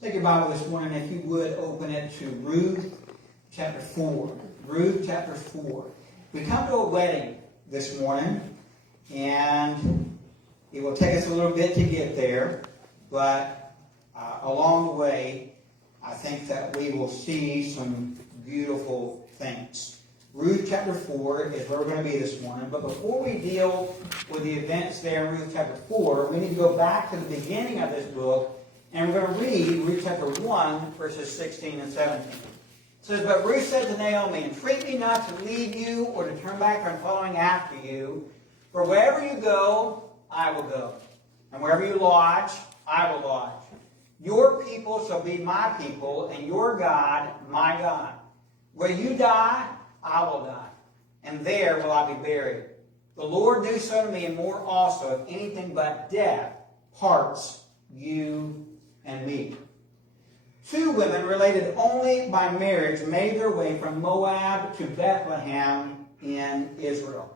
Take your Bible this morning, if you would, open it to Ruth chapter 4. Ruth chapter 4. We come to a wedding this morning, and it will take us a little bit to get there, but along the way, I think that we will see some beautiful things. Ruth chapter 4 is where we're going to be this morning, but before we deal with the events there in Ruth chapter 4, we need to go back to the beginning of this book. And we're going to read Ruth chapter 1, verses 16 and 17. It says, "But Ruth said to Naomi, Entreat me not to leave you or to turn back from following after you. For wherever you go, I will go. And wherever you lodge, I will lodge. Your people shall be my people, and your God, my God. Where you die, I will die, and there will I be buried. The Lord do so to me, and more also, if anything but death parts you and me." Two women related only by marriage made their way from Moab to Bethlehem in Israel.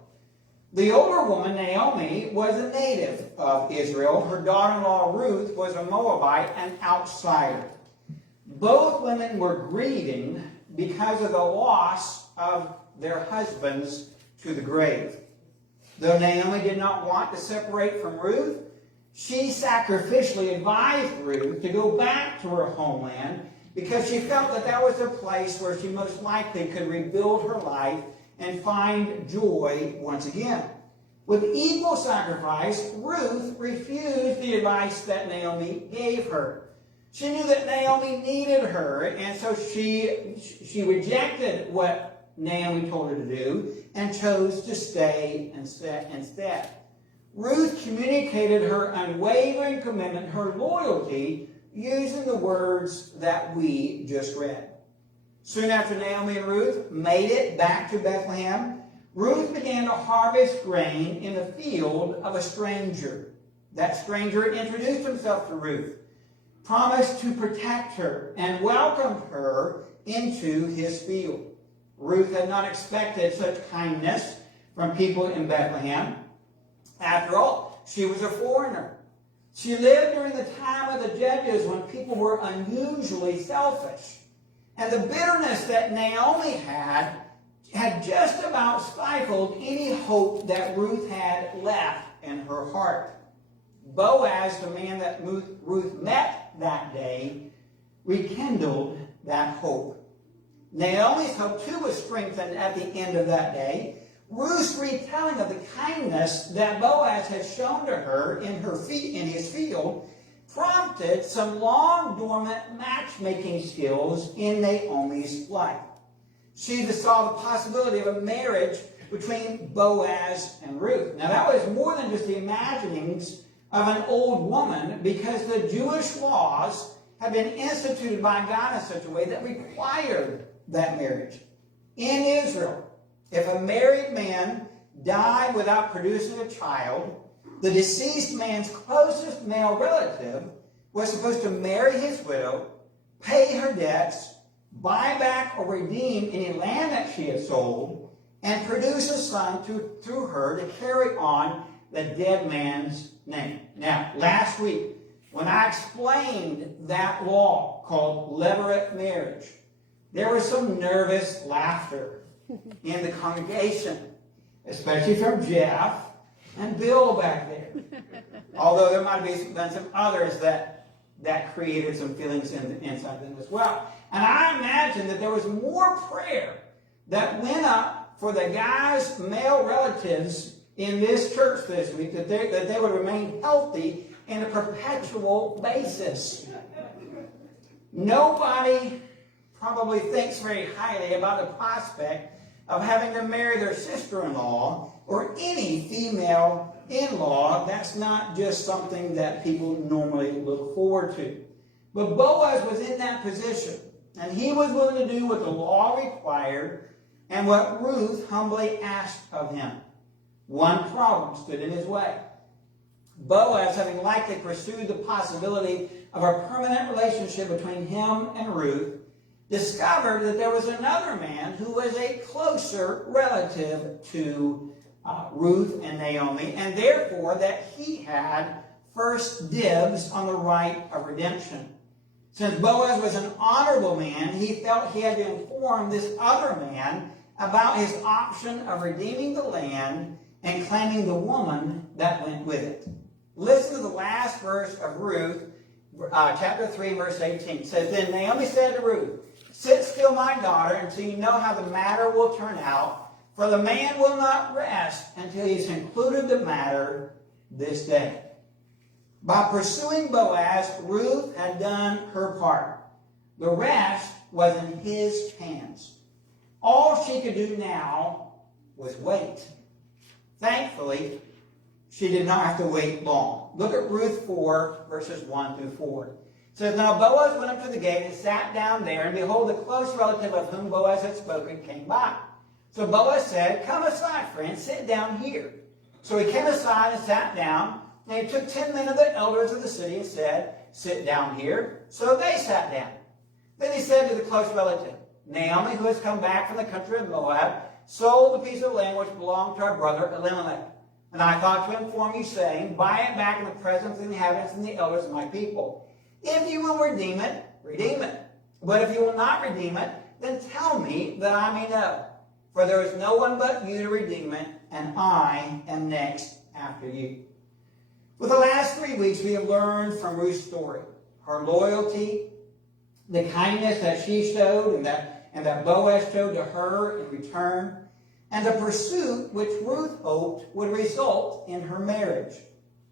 The older woman, Naomi, was a native of Israel. Her daughter-in-law, Ruth, was a Moabite, an outsider. Both women were grieving because of the loss of their husbands to the grave. Though Naomi did not want to separate from Ruth, she sacrificially advised Ruth to go back to her homeland because she felt that that was a place where she most likely could rebuild her life and find joy once again. With equal sacrifice, Ruth refused the advice that Naomi gave her. She knew that Naomi needed her, and so she rejected what Naomi told her to do and chose to stay instead. Ruth communicated her unwavering commitment, her loyalty, using the words that we just read. Soon after Naomi and Ruth made it back to Bethlehem, Ruth began to harvest grain in the field of a stranger. That stranger introduced himself to Ruth, promised to protect her, and welcomed her into his field. Ruth had not expected such kindness from people in Bethlehem. After all, she was a foreigner. She lived during the time of the Judges when people were unusually selfish. And the bitterness that Naomi had just about stifled any hope that Ruth had left in her heart. Boaz, the man that Ruth met that day, rekindled that hope. Naomi's hope too was strengthened at the end of that day. Ruth's retelling of the kindness that Boaz had shown to her in his field prompted some long-dormant matchmaking skills in Naomi's life. She saw the possibility of a marriage between Boaz and Ruth. Now, that was more than just the imaginings of an old woman, because the Jewish laws had been instituted by God in such a way that required that marriage. In Israel, if a married man died without producing a child, the deceased man's closest male relative was supposed to marry his widow, pay her debts, buy back or redeem any land that she had sold, and produce a son through her to carry on the dead man's name. Now, last week, when I explained that law called levirate marriage, there was some nervous laughter in the congregation, especially from Jeff and Bill back there. Although there might have been some others that created some feelings inside them as well. And I imagine that there was more prayer that went up for the guy's male relatives in this church this week, that they would remain healthy in a perpetual basis. Nobody probably thinks very highly about the prospect of having to marry their sister-in-law or any female in-law. That's not just something that people normally look forward to. But Boaz was in that position, and he was willing to do what the law required and what Ruth humbly asked of him. One problem stood in his way. Boaz, having likely pursued the possibility of a permanent relationship between him and Ruth, discovered that there was another man who was a closer relative to Ruth and Naomi, and therefore that he had first dibs on the right of redemption. Since Boaz was an honorable man, he felt he had to inform this other man about his option of redeeming the land and claiming the woman that went with it. Listen to the last verse of Ruth, chapter 3, verse 18. It says, Then Naomi said to Ruth, Sit still, my daughter, until you know how the matter will turn out, for the man will not rest until he's concluded the matter this day. By pursuing Boaz, Ruth had done her part. The rest was in his hands. All she could do now was wait. Thankfully, she did not have to wait long. Look at Ruth 4, verses 1 through 4. It says, Now Boaz went up to the gate and sat down there, and behold, the close relative of whom Boaz had spoken came by. So Boaz said, Come aside, friend, sit down here. So he came aside and sat down, and he took 10 men of the elders of the city and said, Sit down here. So they sat down. Then he said to the close relative, Naomi, who has come back from the country of Moab, sold the piece of land which belonged to our brother Elimelech. And I thought to inform you, saying, Buy it back in the presence of the inhabitants and the elders of my people. If you will redeem it, redeem it. But if you will not redeem it, then tell me that I may know. For there is no one but you to redeem it, and I am next after you. For the last 3 weeks, we have learned from Ruth's story, her loyalty, the kindness that she showed and that Boaz showed to her in return, and the pursuit which Ruth hoped would result in her marriage.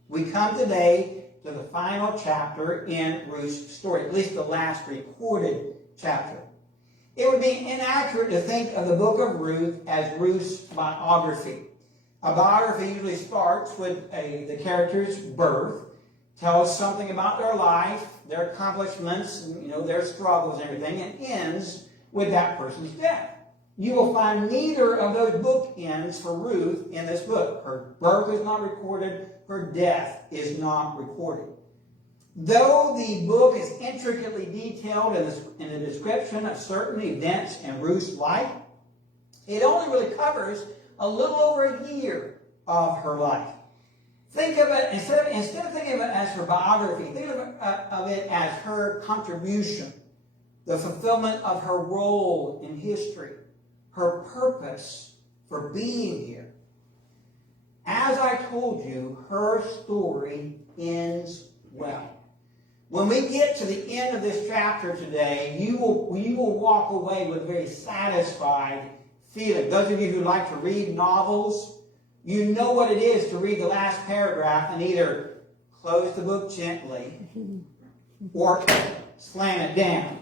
We come today to the final chapter in Ruth's story, at least the last recorded chapter. It would be inaccurate to think of the book of Ruth as Ruth's biography. A biography usually starts with the character's birth, tells something about their life, their accomplishments, their struggles and everything, and ends with that person's death. You will find neither of those bookends for Ruth in this book. Her birth is not recorded, her death is not recorded. Though the book is intricately detailed in the description of certain events in Ruth's life, it only really covers a little over a year of her life. Think of it, instead of thinking of it as her biography, think of it as her contribution, the fulfillment of her role in history, her purpose for being here. As I told you, her story ends well. When we get to the end of this chapter today, you will walk away with a very satisfied feeling. Those of you who like to read novels, you know what it is to read the last paragraph and either close the book gently or slam it down.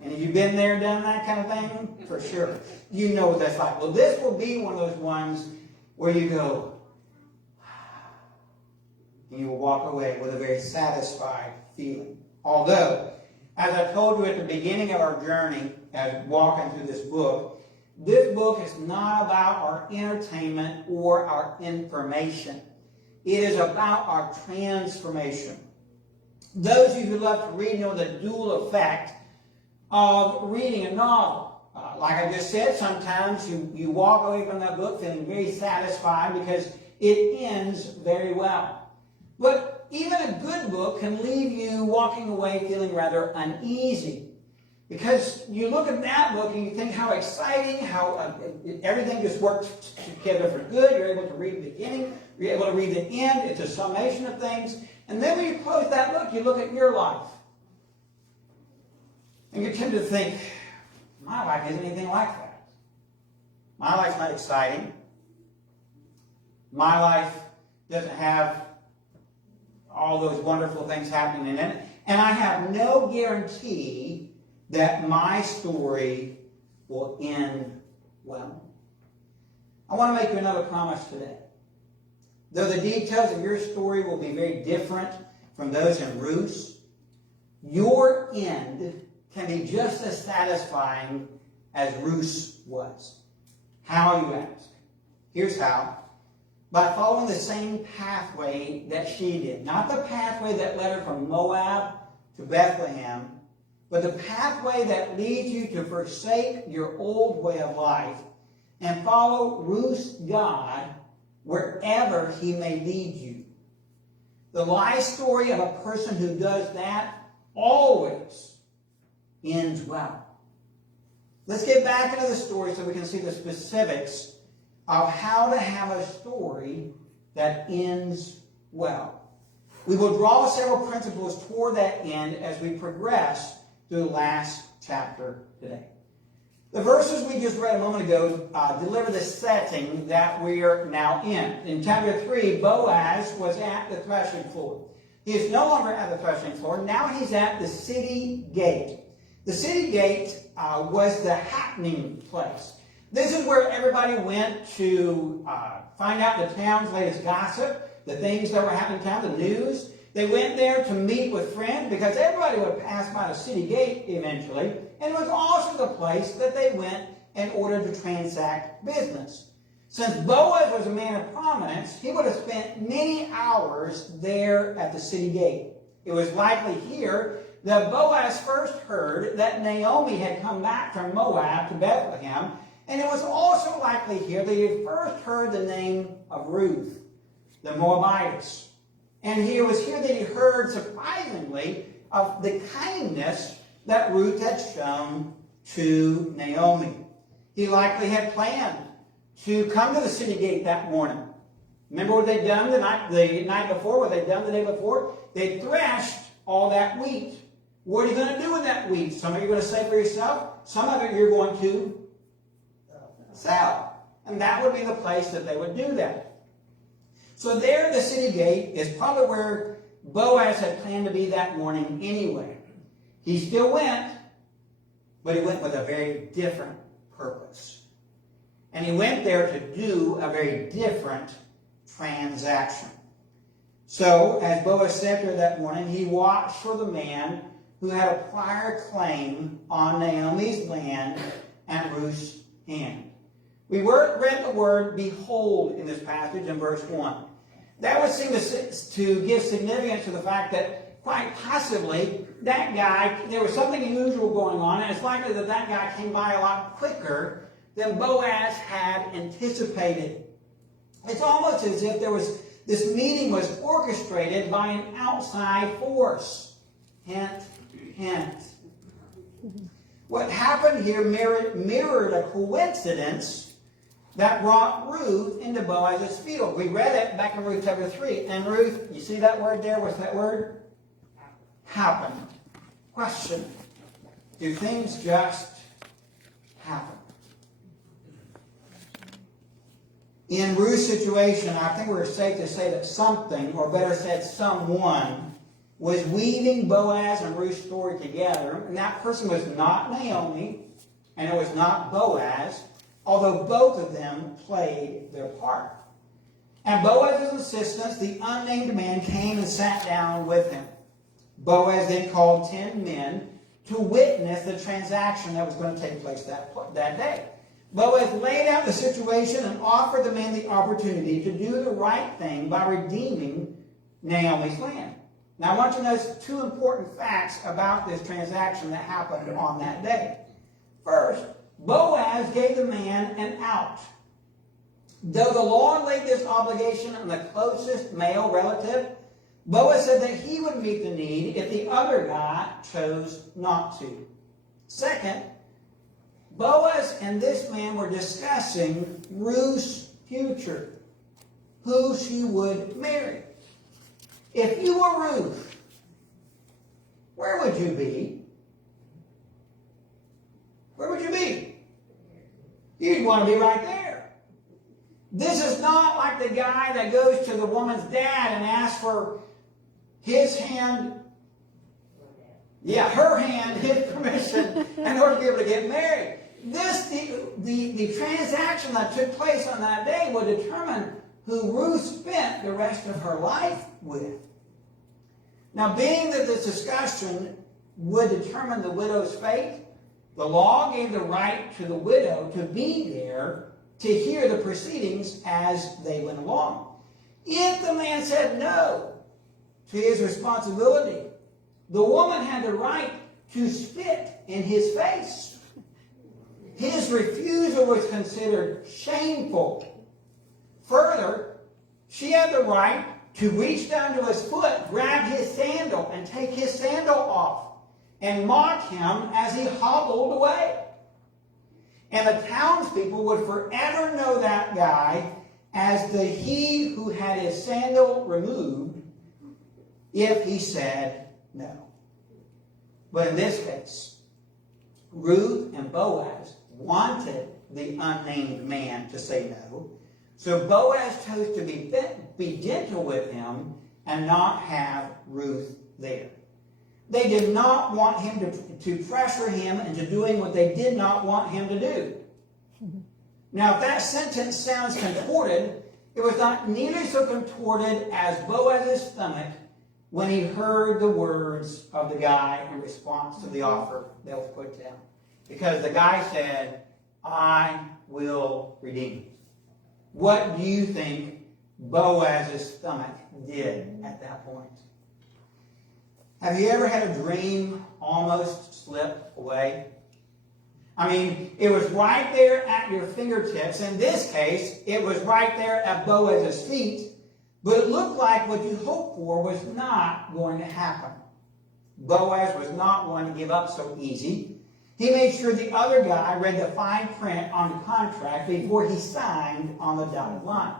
And have you been there and done that kind of thing? For sure. You know what that's like. Well, this will be one of those ones where you go, and you will walk away with a very satisfied feeling. Although, as I told you at the beginning of our journey, as walking through this book is not about our entertainment or our information. It is about our transformation. Those of you who love to read know the dual effect of reading a novel. Like I just said, sometimes you walk away from that book feeling very satisfied because it ends very well. But even a good book can leave you walking away feeling rather uneasy. Because you look at that book and you think how exciting, how everything just works together for good. You're able to read the beginning, you're able to read the end. It's a summation of things. And then when you close that book, you look at your life. And you tend to think, my life isn't anything like that. My life's not exciting. My life doesn't have all those wonderful things happening in it. And I have no guarantee that my story will end well. I want to make you another promise today. Though the details of your story will be very different from those in Ruth's, your end can be just as satisfying as Ruth's was. How, you ask? Here's how. By following the same pathway that she did. Not the pathway that led her from Moab to Bethlehem, but the pathway that leads you to forsake your old way of life and follow Ruth's God wherever he may lead you. The life story of a person who does that always ends well. Let's get back into the story so we can see the specifics of how to have a story that ends well. We will draw several principles toward that end as we progress through the last chapter today. The verses we just read a moment ago deliver the setting that we are now in. In chapter 3, Boaz was at the threshing floor. He is no longer at the threshing floor. Now he's at the city gate. The city gate was the happening place. This is where everybody went to find out the town's latest gossip, the things that were happening in town, the news. They went there to meet with friends because everybody would pass by the city gate eventually. And it was also the place that they went in order to transact business. Since Boaz was a man of prominence, he would have spent many hours there at the city gate. It was likely here that Boaz first heard that Naomi had come back from Moab to Bethlehem. And it was also likely here that he had first heard the name of Ruth, the Moabitess. And it was here that he heard, surprisingly, of the kindness that Ruth had shown to Naomi. He likely had planned to come to the city gate that morning. Remember what they'd done the night before, what they'd done the day before? They threshed all that wheat. What are you going to do with that wheat? Some of you are going to say for yourself. Some of it you're going to sell. And that would be the place that they would do that. So there at the city gate is probably where Boaz had planned to be that morning anyway. He still went, but he went with a very different purpose. And he went there to do a very different transaction. So, as Boaz said to her that morning, he watched for the man who had a prior claim on Naomi's land and Ruth's hand. We read the word behold in this passage in verse 1. That would seem to give significance to the fact that quite possibly that guy, there was something unusual going on, and it's likely that that guy came by a lot quicker than Boaz had anticipated. It's almost as if this meeting was orchestrated by an outside force. Hint, hint. What happened here mirrored a coincidence that brought Ruth into Boaz's field. We read it back in Ruth chapter 3. And Ruth, you see that word there? What's that word? Happen. Question. Do things just happen? In Ruth's situation, I think we're safe to say that something, or better said, someone, was weaving Boaz and Ruth's story together. And that person was not Naomi, and it was not Boaz, although both of them played their part. At Boaz's insistence, the unnamed man came and sat down with him. Boaz then called 10 men to witness the transaction that was going to take place that day. Boaz laid out the situation and offered the men the opportunity to do the right thing by redeeming Naomi's land. Now I want you to notice two important facts about this transaction that happened on that day. First, Boaz gave the man an out. Though the law laid this obligation on the closest male relative, Boaz said that he would meet the need if the other guy chose not to. Second, Boaz and this man were discussing Ruth's future, who she would marry. If you were Ruth, where would you be? Where would you be? You'd want to be right there. This is not like the guy that goes to the woman's dad and asks for his hand, her hand, his permission in order to be able to get married. The transaction that took place on that day would determine who Ruth spent the rest of her life with. Now, being that this discussion would determine the widow's fate, the law gave the right to the widow to be there to hear the proceedings as they went along. If the man said no to his responsibility, the woman had the right to spit in his face. His refusal was considered shameful. Further, she had the right to reach down to his foot, grab his sandal, and take his sandal off. and mock him as he hobbled away. And the townspeople would forever know that guy as the he who had his sandal removed if he said no. But in this case, Ruth and Boaz wanted the unnamed man to say no. So Boaz chose to be gentle with him and not have Ruth there. They did not want him to pressure him into doing what they did not want him to do. Now, if that sentence sounds contorted, it was not nearly so contorted as Boaz's stomach when he heard the words of the guy in response to the offer that was put to him. Because the guy said, I will redeem you. What do you think Boaz's stomach did at that point? Have you ever had a dream almost slip away? I mean, it was right there at your fingertips. In this case, it was right there at Boaz's feet, but it looked like what you hoped for was not going to happen. Boaz was not one to give up so easy. He made sure the other guy read the fine print on the contract before he signed on the dotted line.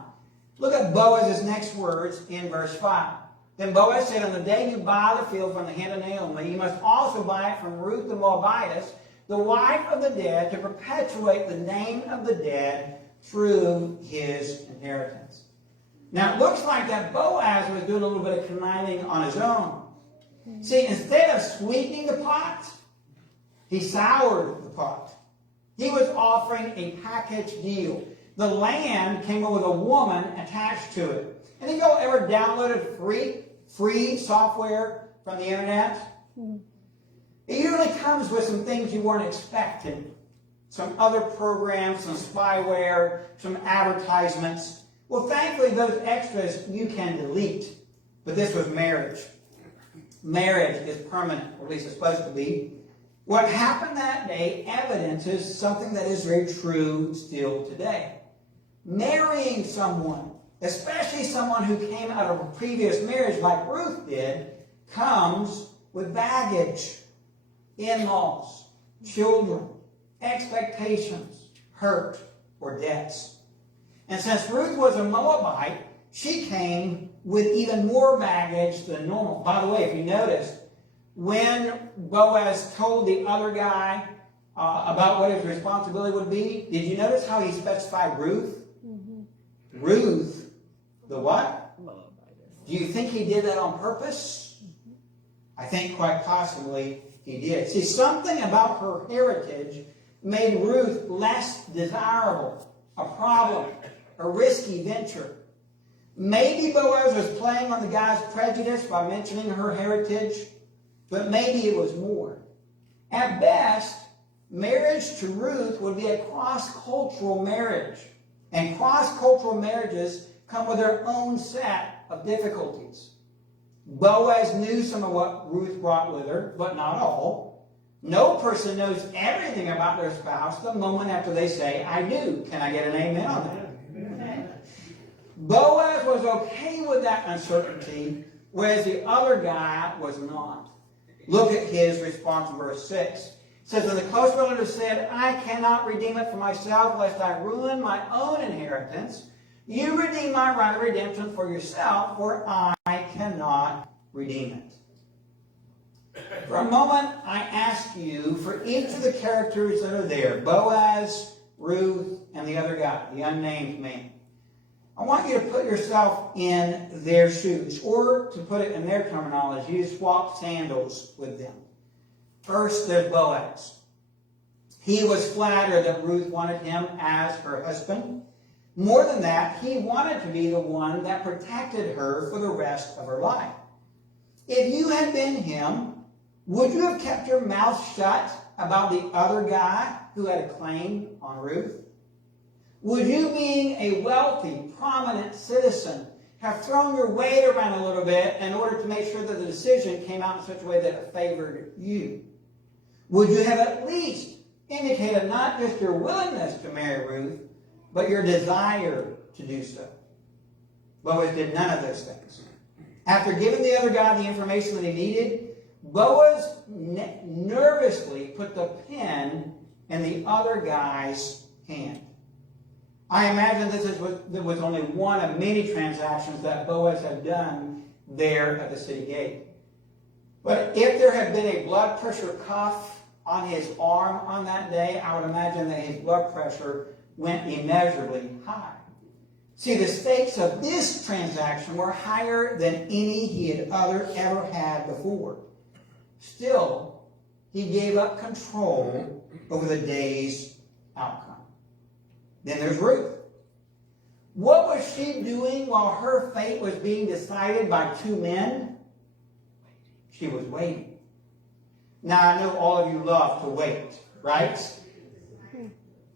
Look at Boaz's next words in verse 5. Then Boaz said, on the day you buy the field from the hand of Naomi, you must also buy it from Ruth the Moabitess, the wife of the dead, to perpetuate the name of the dead through his inheritance. Now, it looks like that Boaz was doing a little bit of conniving on his own. See, instead of sweetening the pot, he soured the pot. He was offering a package deal. The land came with a woman attached to it. Any of y'all ever downloaded free software from the internet? It usually comes with some things you weren't expecting. Some other programs, some spyware, some advertisements. Well, thankfully, those extras you can delete. But this was marriage. Marriage is permanent, or at least it's supposed to be. What happened that day evidences something that is very true still today. Marrying someone, especially someone who came out of a previous marriage like Ruth did, comes with baggage, in-laws, children, expectations, hurt, or debts. And since Ruth was a Moabite, she came with even more baggage than normal. By the way, if you notice, when Boaz told the other guy about what his responsibility would be, did you notice how he specified Ruth? Mm-hmm. Ruth, the what? Do you think he did that on purpose? Mm-hmm. I think quite possibly he did. See, something about her heritage made Ruth less desirable, a problem, a risky venture. Maybe Boaz was playing on the guy's prejudice by mentioning her heritage, but maybe it was more. At best, marriage to Ruth would be a cross-cultural marriage. And cross-cultural marriages come with their own set of difficulties. Boaz knew some of what Ruth brought with her, but not all. No person knows everything about their spouse the moment after they say, I do. Can I get an amen on that? Amen. Boaz was okay with that uncertainty, whereas the other guy was not. Look at his response in verse 6. It says, when the close relative said, I cannot redeem it for myself, lest I ruin my own inheritance, you redeem my right of redemption for yourself, for I cannot redeem it. For a moment, I ask you for each of the characters that are there, Boaz, Ruth, and the other guy, the unnamed man. I want you to put yourself in their shoes, or to put it in their terminology, you swap sandals with them. First, there's Boaz. He was flattered that Ruth wanted him as her husband. More than that, he wanted to be the one that protected her for the rest of her life. If you had been him, would you have kept your mouth shut about the other guy who had a claim on Ruth? Would you, being a wealthy, prominent citizen, have thrown your weight around a little bit in order to make sure that the decision came out in such a way that it favored you? Would you have at least indicated not just your willingness to marry Ruth, but your desire to do so? Boaz did none of those things. After giving the other guy the information that he needed, Boaz nervously put the pen in the other guy's hand. I imagine there was only one of many transactions that Boaz had done there at the city gate. But if there had been a blood pressure cuff on his arm on that day, I would imagine that his blood pressure went immeasurably high. See, the stakes of this transaction were higher than any he had ever had before. Still, he gave up control over the day's outcome. Then there's Ruth. What was she doing while her fate was being decided by two men? She was waiting. Now, I know all of you love to wait, right?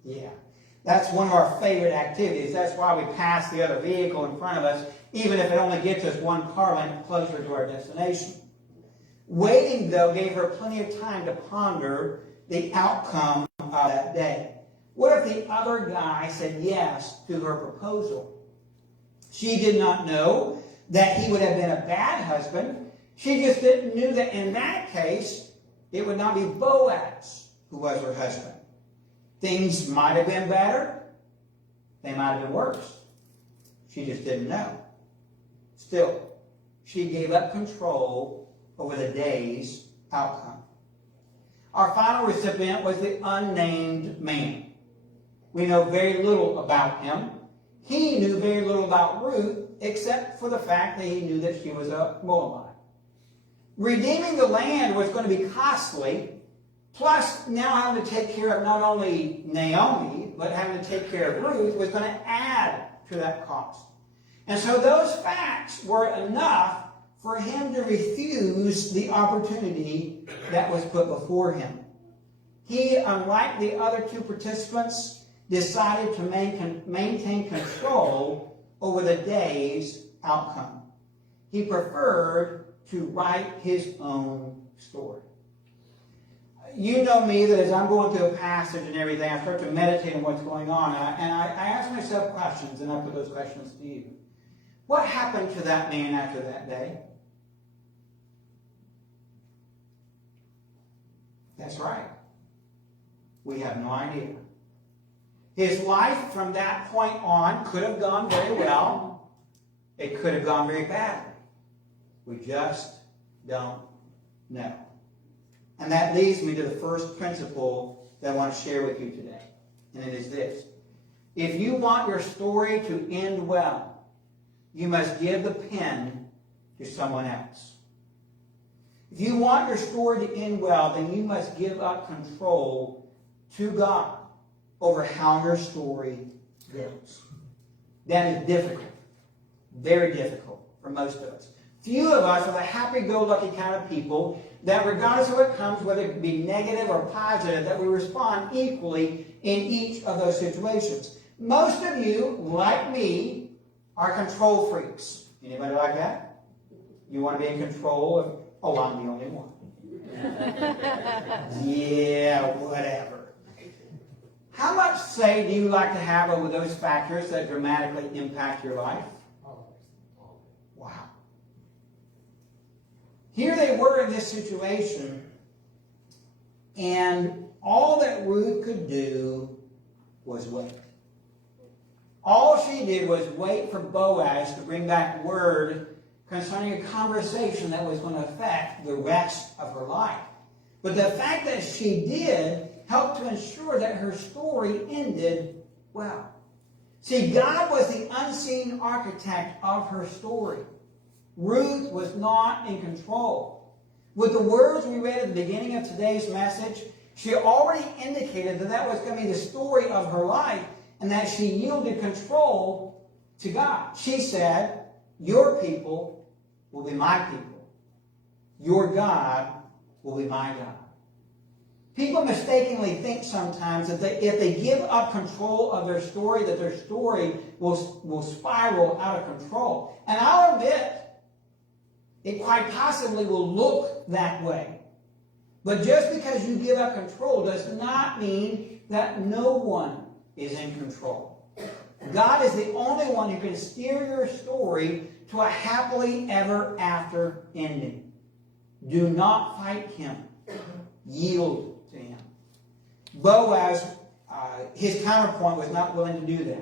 Yeah. That's one of our favorite activities. That's why we pass the other vehicle in front of us, even if it only gets us one car length closer to our destination. Waiting, though, gave her plenty of time to ponder the outcome of that day. What if the other guy said yes to her proposal? She did not know that he would have been a bad husband. She just knew that in that case, it would not be Boaz who was her husband. Things might have been better. They might have been worse. She just didn't know. Still, she gave up control over the day's outcome. Our final recipient was the unnamed man. We know very little about him. He knew very little about Ruth, except for the fact that he knew that she was a Moabite. Redeeming the land was going to be costly, plus now having to take care of not only Naomi, but having to take care of Ruth was going to add to that cost. And so those facts were enough for him to refuse the opportunity that was put before him. He, unlike the other two participants, decided to maintain control over the day's outcome. He preferred to write his own story. You know me, that as I'm going through a passage and everything, I start to meditate on what's going on, and I ask myself questions, and I put those questions to you. What happened to that man after that day? That's right. We have no idea. His life from that point on could have gone very well. It could have gone very badly. We just don't know. And that leads me to the first principle that I want to share with you today. And it is this. If you want your story to end well, you must give the pen to someone else. If you want your story to end well, then you must give up control to God over how your story goes. That is difficult. Very difficult for most of us. Few of us are the happy-go-lucky kind of people that regardless of what comes, whether it be negative or positive, that we respond equally in each of those situations. Most of you, like me, are control freaks. Anybody like that? You want to be in control of, oh, I'm the only one. Yeah, whatever. How much say do you like to have over those factors that dramatically impact your life? Wow. Here they were in this situation, and all that Ruth could do was wait. All she did was wait for Boaz to bring back word concerning a conversation that was going to affect the rest of her life. But the fact that she did helped to ensure that her story ended well. See, God was the unseen architect of her story. Ruth was not in control. With the words we read at the beginning of today's message, she already indicated that that was going to be the story of her life and that she yielded control to God. She said, your people will be my people. Your God will be my God. People mistakenly think sometimes that if they give up control of their story, that their story will spiral out of control. And I'll admit, it quite possibly will look that way. But just because you give up control does not mean that no one is in control. God is the only one who can steer your story to a happily ever after ending. Do not fight him. Yield to him. Boaz, his counterpoint, was not willing to do that.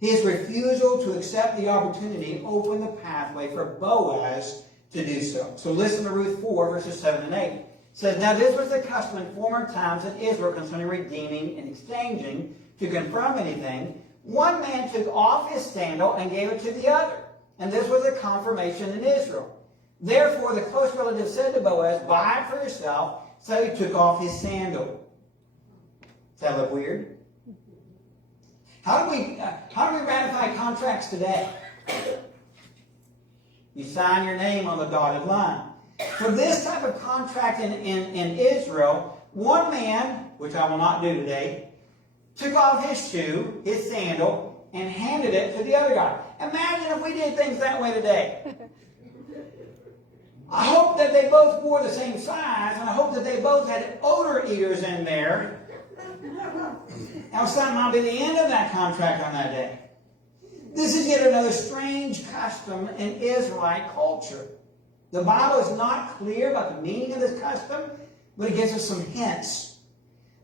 His refusal to accept the opportunity opened the pathway for Boaz to do so. So listen to Ruth 4, verses 7 and 8. It says, now this was the custom in former times in Israel concerning redeeming and exchanging. To confirm anything, one man took off his sandal and gave it to the other. And this was a confirmation in Israel. Therefore, the close relative said to Boaz, buy it for yourself. So he took off his sandal. Does that look weird? How do we ratify contracts today? You sign your name on the dotted line. For this type of contract in Israel, one man, which I will not do today, took off his shoe, his sandal, and handed it to the other guy. Imagine if we did things that way today. I hope that they both wore the same size, and I hope that they both had odor eaters in there. Now, something might be the end of that contract on that day. This is yet another strange custom in Israelite culture. The Bible is not clear about the meaning of this custom, but it gives us some hints.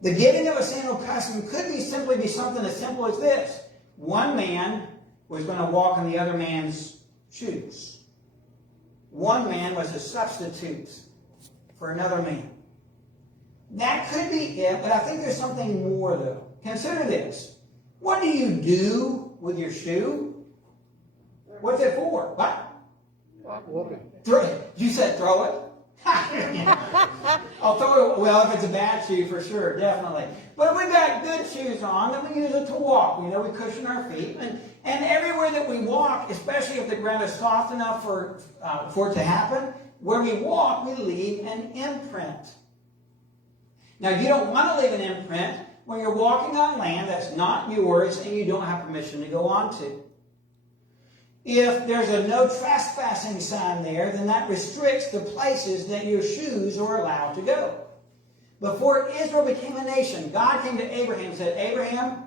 The giving of a sandal custom could simply be something as simple as this. One man was going to walk in the other man's shoes. One man was a substitute for another man. That could be it, but I think there's something more, though. Consider this. What do you do with your shoe? What's it for? What? Throw it. You said throw it? I'll throw it. Well, if it's a bad shoe, for sure, definitely. But if we've got good shoes on, then we use it to walk. We cushion our feet. And everywhere that we walk, especially if the ground is soft enough for it to happen, where we walk, we leave an imprint. Now, you don't want to leave an imprint when you're walking on land that's not yours and you don't have permission to go onto. If there's a no trespassing sign there, then that restricts the places that your shoes are allowed to go. Before Israel became a nation, God came to Abraham and said, Abraham,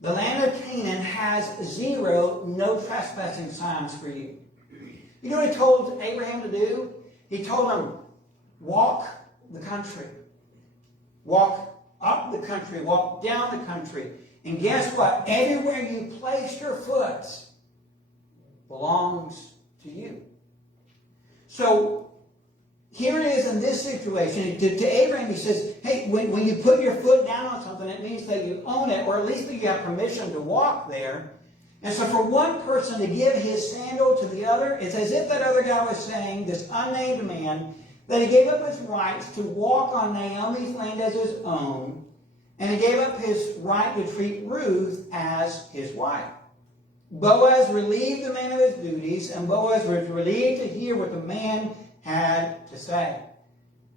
the land of Canaan has 0 no trespassing signs for you. You know what he told Abraham to do? He told him, walk the country. Walk up the country. Walk down the country. And guess what? Everywhere you place your foot belongs to you. So here it is in this situation. To Abraham, he says, hey, when you put your foot down on something, it means that you own it, or at least that you have permission to walk there. And so for one person to give his sandal to the other, it's as if that other guy was saying, this unnamed man, that he gave up his rights to walk on Naomi's land as his own, and he gave up his right to treat Ruth as his wife. Boaz relieved the man of his duties, and Boaz was relieved to hear what the man had to say.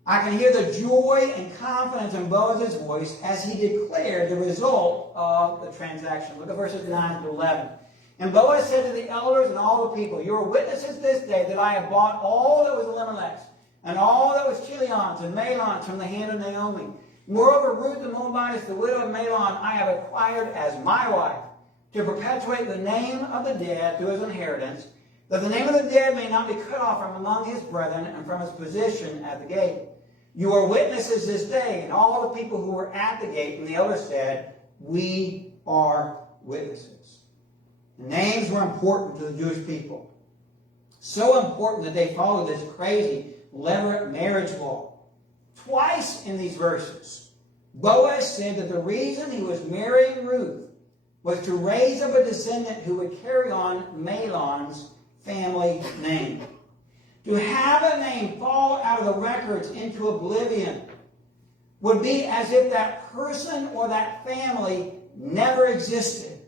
I can hear the joy and confidence in Boaz's voice as he declared the result of the transaction. Look at verses 9 to 11. And Boaz said to the elders and all the people, you are witnesses this day that I have bought all that was Elimelech's, and all that was Chilion's and Mahlon's from the hand of Naomi. Moreover, Ruth the Moabitess, the widow of Mahlon, I have acquired as my wife, to perpetuate the name of the dead to his inheritance, that the name of the dead may not be cut off from among his brethren and from his position at the gate. You are witnesses this day, and all the people who were at the gate. And the elders said, we are witnesses. The names were important to the Jewish people. So important that they followed this crazy levirate marriage law. Twice in these verses, Boaz said that the reason he was marrying Ruth was to raise up a descendant who would carry on Mahlon's family name. To have a name fall out of the records into oblivion would be as if that person or that family never existed.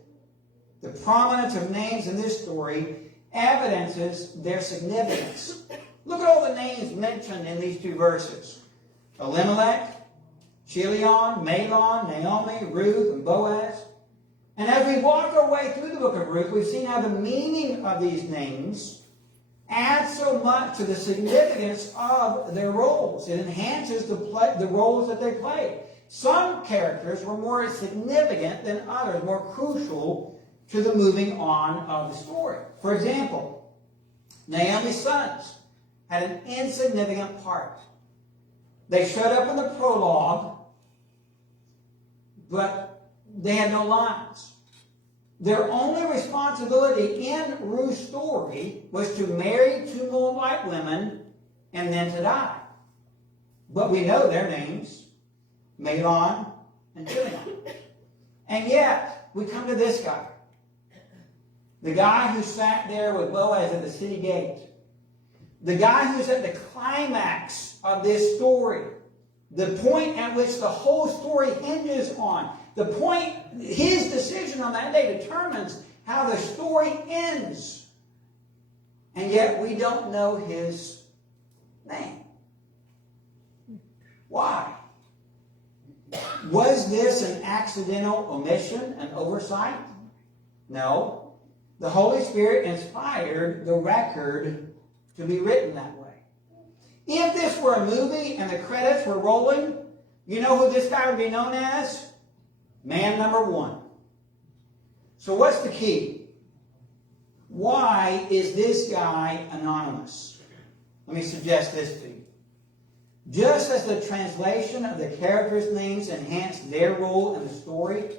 The prominence of names in this story evidences their significance. Look at all the names mentioned in these two verses. Elimelech, Chilion, Mahlon, Naomi, Ruth, and Boaz. And as we walk our way through the book of Ruth, we've seen how the meaning of these names adds so much to the significance of their roles. It enhances the roles that they play. Some characters were more significant than others, more crucial to the moving on of the story. For example, Naomi's sons, had an insignificant part. They showed up in the prologue, but they had no lines. Their only responsibility in Ruth's story was to marry 2 Moabite women and then to die. But we know their names, Mahlon and Chilion. And yet, we come to this guy. The guy who sat there with Boaz at the city gate. The guy who's at the climax of this story. The point at which the whole story hinges on. The point, his decision on that day determines how the story ends. And yet we don't know his name. Why? Was this an accidental omission, an oversight? No. The Holy Spirit inspired the record to be written that way. If this were a movie and the credits were rolling, you know who this guy would be known as? Man number 1. So what's the key? Why is this guy anonymous? Let me suggest this to you. Just as the translation of the characters' names enhanced their role in the story,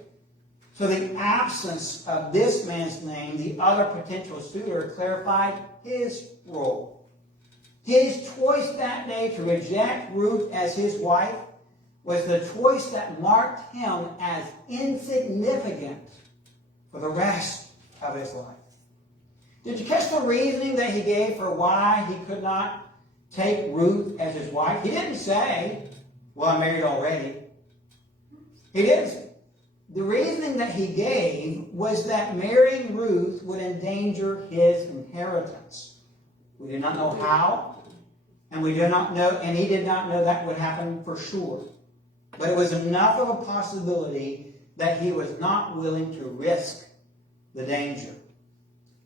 so the absence of this man's name, the other potential suitor, clarified his role. His choice that day to reject Ruth as his wife was the choice that marked him as insignificant for the rest of his life. Did you catch the reasoning that he gave for why he could not take Ruth as his wife? He didn't say, well, I'm married already. He didn't say. The reasoning that he gave was that marrying Ruth would endanger his inheritance. We do not know how, and we do not know, and he did not know that would happen for sure. But it was enough of a possibility that he was not willing to risk the danger.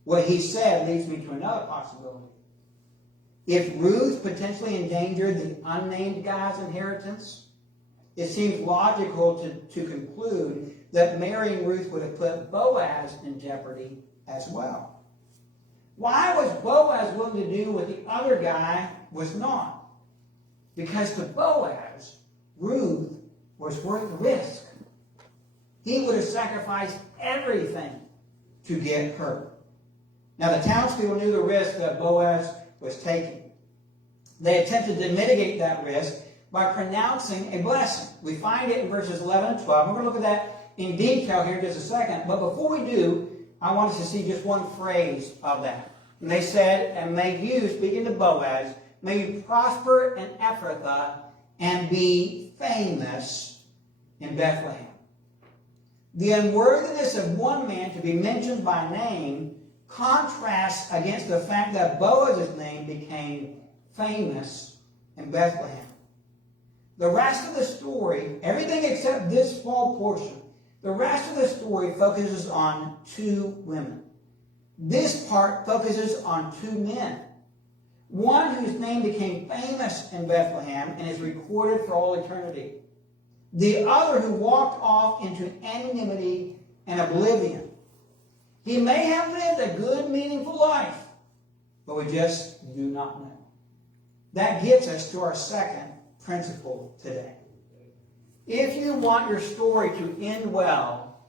What he said leads me to another possibility. If Ruth potentially endangered the unnamed guy's inheritance, it seems logical to conclude that marrying Ruth would have put Boaz in jeopardy as well. Why was Boaz willing to do what the other guy was not? Because to Boaz, Ruth was worth the risk. He would have sacrificed everything to get her. Now the townspeople knew the risk that Boaz was taking. They attempted to mitigate that risk by pronouncing a blessing. We find it in verses 11 and 12. We're going to look at that in detail here in just a second. But before we do, I want us to see just one phrase of that. And they said, and may you, speaking to Boaz, may you prosper in Ephrathah and be famous in Bethlehem. The unworthiness of one man to be mentioned by name contrasts against the fact that Boaz's name became famous in Bethlehem. The rest of the story, everything except this small portion, the rest of the story focuses on 2 women. This part focuses on 2 men. One whose name became famous in Bethlehem and is recorded for all eternity. The other who walked off into anonymity and oblivion. He may have lived a good, meaningful life, but we just do not know. That gets us to our second principle today. If you want your story to end well,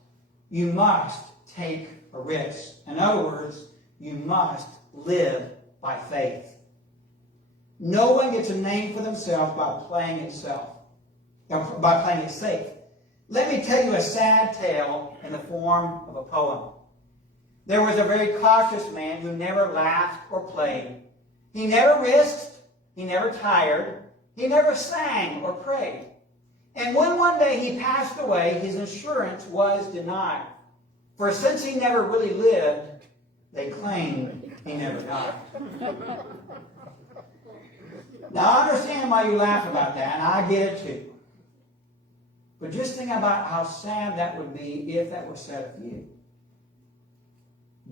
you must take a risk. In other words, you must live by faith. No one gets a name for themselves by playing it safe. Let me tell you a sad tale in the form of a poem. There was a very cautious man who never laughed or played. He never risked, he never tired, he never sang or prayed. And when one day he passed away, his insurance was denied. For since he never really lived, they claimed he never died. Now, I understand why you laugh about that, and I get it too. But just think about how sad that would be if that was said of you.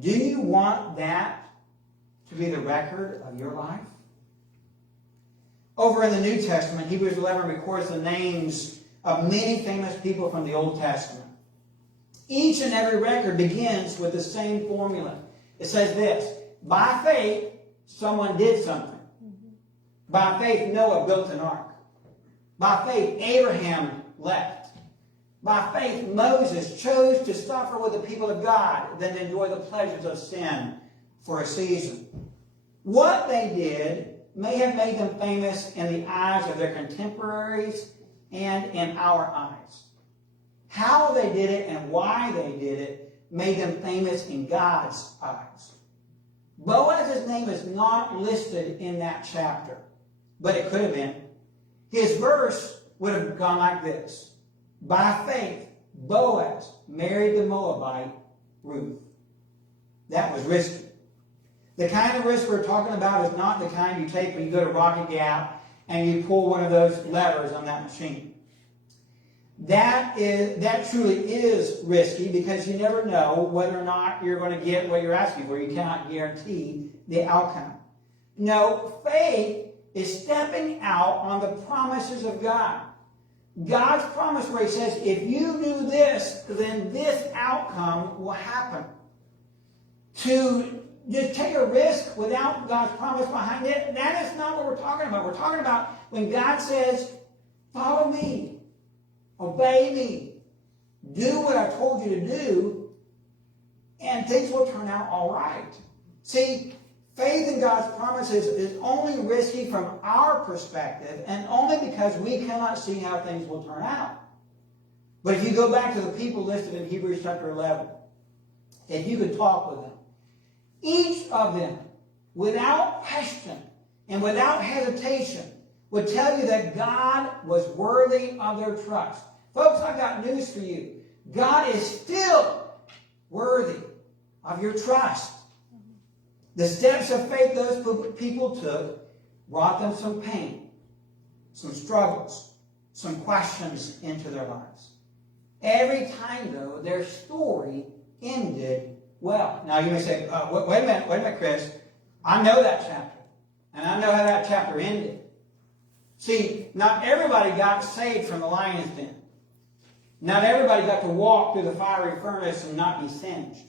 Do you want that to be the record of your life? Over in the New Testament, Hebrews 11 records the names of many famous people from the Old Testament. Each and every record begins with the same formula. It says this: by faith, someone did something. By faith, Noah built an ark. By faith, Abraham left. By faith, Moses chose to suffer with the people of God than enjoy the pleasures of sin for a season. What they did may have made them famous in the eyes of their contemporaries and in our eyes. How they did it and why they did it made them famous in God's eyes. Boaz's name is not listed in that chapter, but it could have been. His verse would have gone like this. By faith, Boaz married the Moabite Ruth. That was risky. The kind of risk we're talking about is not the kind you take when you go to Rocky Gap and you pull one of those levers on that machine. That truly is risky because you never know whether or not you're going to get what you're asking for. You cannot guarantee the outcome. No, faith is stepping out on the promises of God. God's promise where he says, if you do this, then this outcome will happen. To just take a risk without God's promise behind it, that is not what we're talking about. We're talking about when God says, follow me, obey me, do what I told you to do, and things will turn out all right. See, faith in God's promises is only risky from our perspective and only because we cannot see how things will turn out. But if you go back to the people listed in Hebrews chapter 11, if you could talk with them, each of them, without question and without hesitation, would tell you that God was worthy of their trust. Folks, I've got news for you. God is still worthy of your trust. The steps of faith those people took brought them some pain, some struggles, some questions into their lives. Every time, though, their story ended well. Now, you may say, wait a minute, Chris. I know that chapter, and I know how that chapter ended. See, not everybody got saved from the lion's den. Not everybody got to walk through the fiery furnace and not be singed.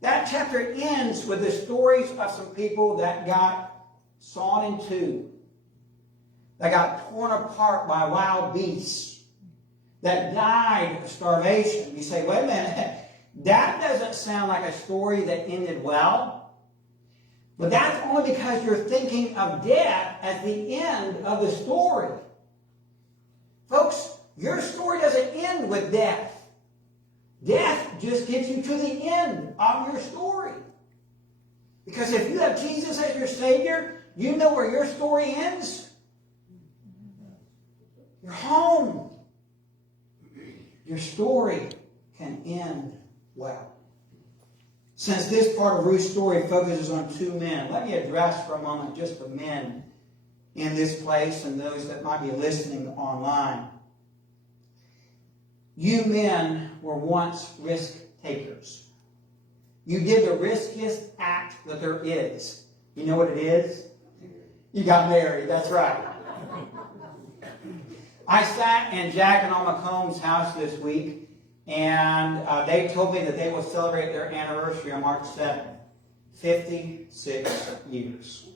That chapter ends with the stories of some people that got sawn in two, that got torn apart by wild beasts, that died of starvation. You say, wait a minute, that doesn't sound like a story that ended well. But that's only because you're thinking of death as the end of the story. Folks, your story doesn't end with death. Death just gets you to the end of your story. Because if you have Jesus as your Savior, you know where your story ends. You're home. Your story can end well. Since this part of Ruth's story focuses on two men, let me address for a moment just the men in this place and those that might be listening online. You men were once risk takers. You did the riskiest act that there is. You know what it is? You got married, that's right. I sat in Jack and Alma Combs' house this week, and they told me that they will celebrate their anniversary on March 7th. 56 years.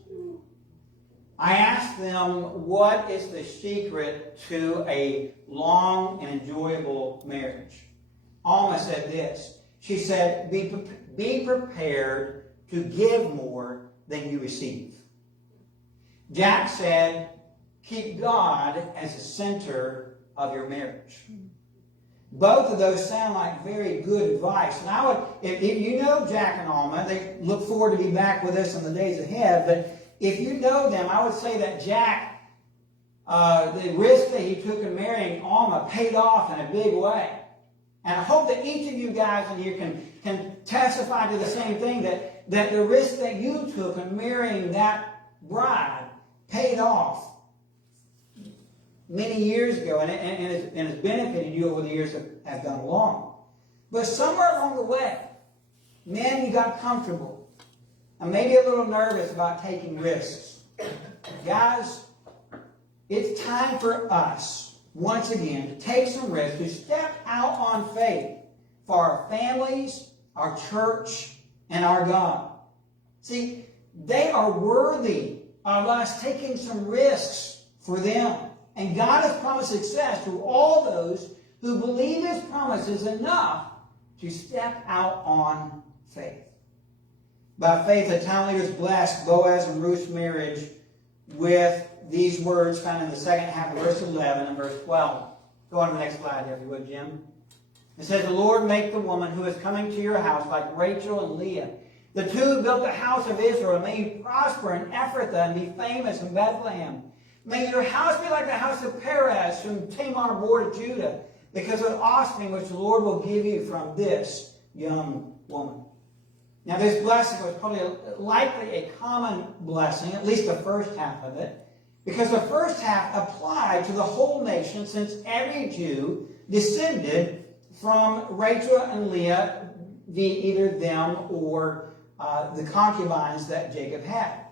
I asked them, what is the secret to a long and enjoyable marriage? Alma said this. She said, be prepared to give more than you receive. Jack said, keep God as the center of your marriage. Both of those sound like very good advice. And I would, if you know Jack and Alma, they look forward to be back with us in the days ahead. But if you know them, I would say that Jack, the risk that he took in marrying Alma paid off in a big way. And I hope that each of you guys in here can testify to the same thing, that the risk that you took in marrying that bride paid off many years ago, and has benefited you over the years that have gone along. But somewhere along the way, men, you got comfortable and maybe a little nervous about taking risks. Guys, it's time for us, once again, to take some risks, to step out on faith for our families, our church, and our God. See, they are worthy of us taking some risks for them. And God has promised success to all those who believe His promises enough to step out on faith. By faith, the town leaders blessed Boaz and Ruth's marriage with these words found in the second half of verse 11 and verse 12. Go on to the next slide here, if you would, Jim. It says, "The Lord make the woman who is coming to your house like Rachel and Leah, the two who built the house of Israel. May you prosper in Ephrathah and be famous in Bethlehem. May your house be like the house of Perez, whom Tamar bore to Judah, because of the offspring which the Lord will give you from this young woman." Now, this blessing was probably likely a common blessing, at least the first half of it, because the first half applied to the whole nation, since every Jew descended from Rachel and Leah, either them or the concubines that Jacob had.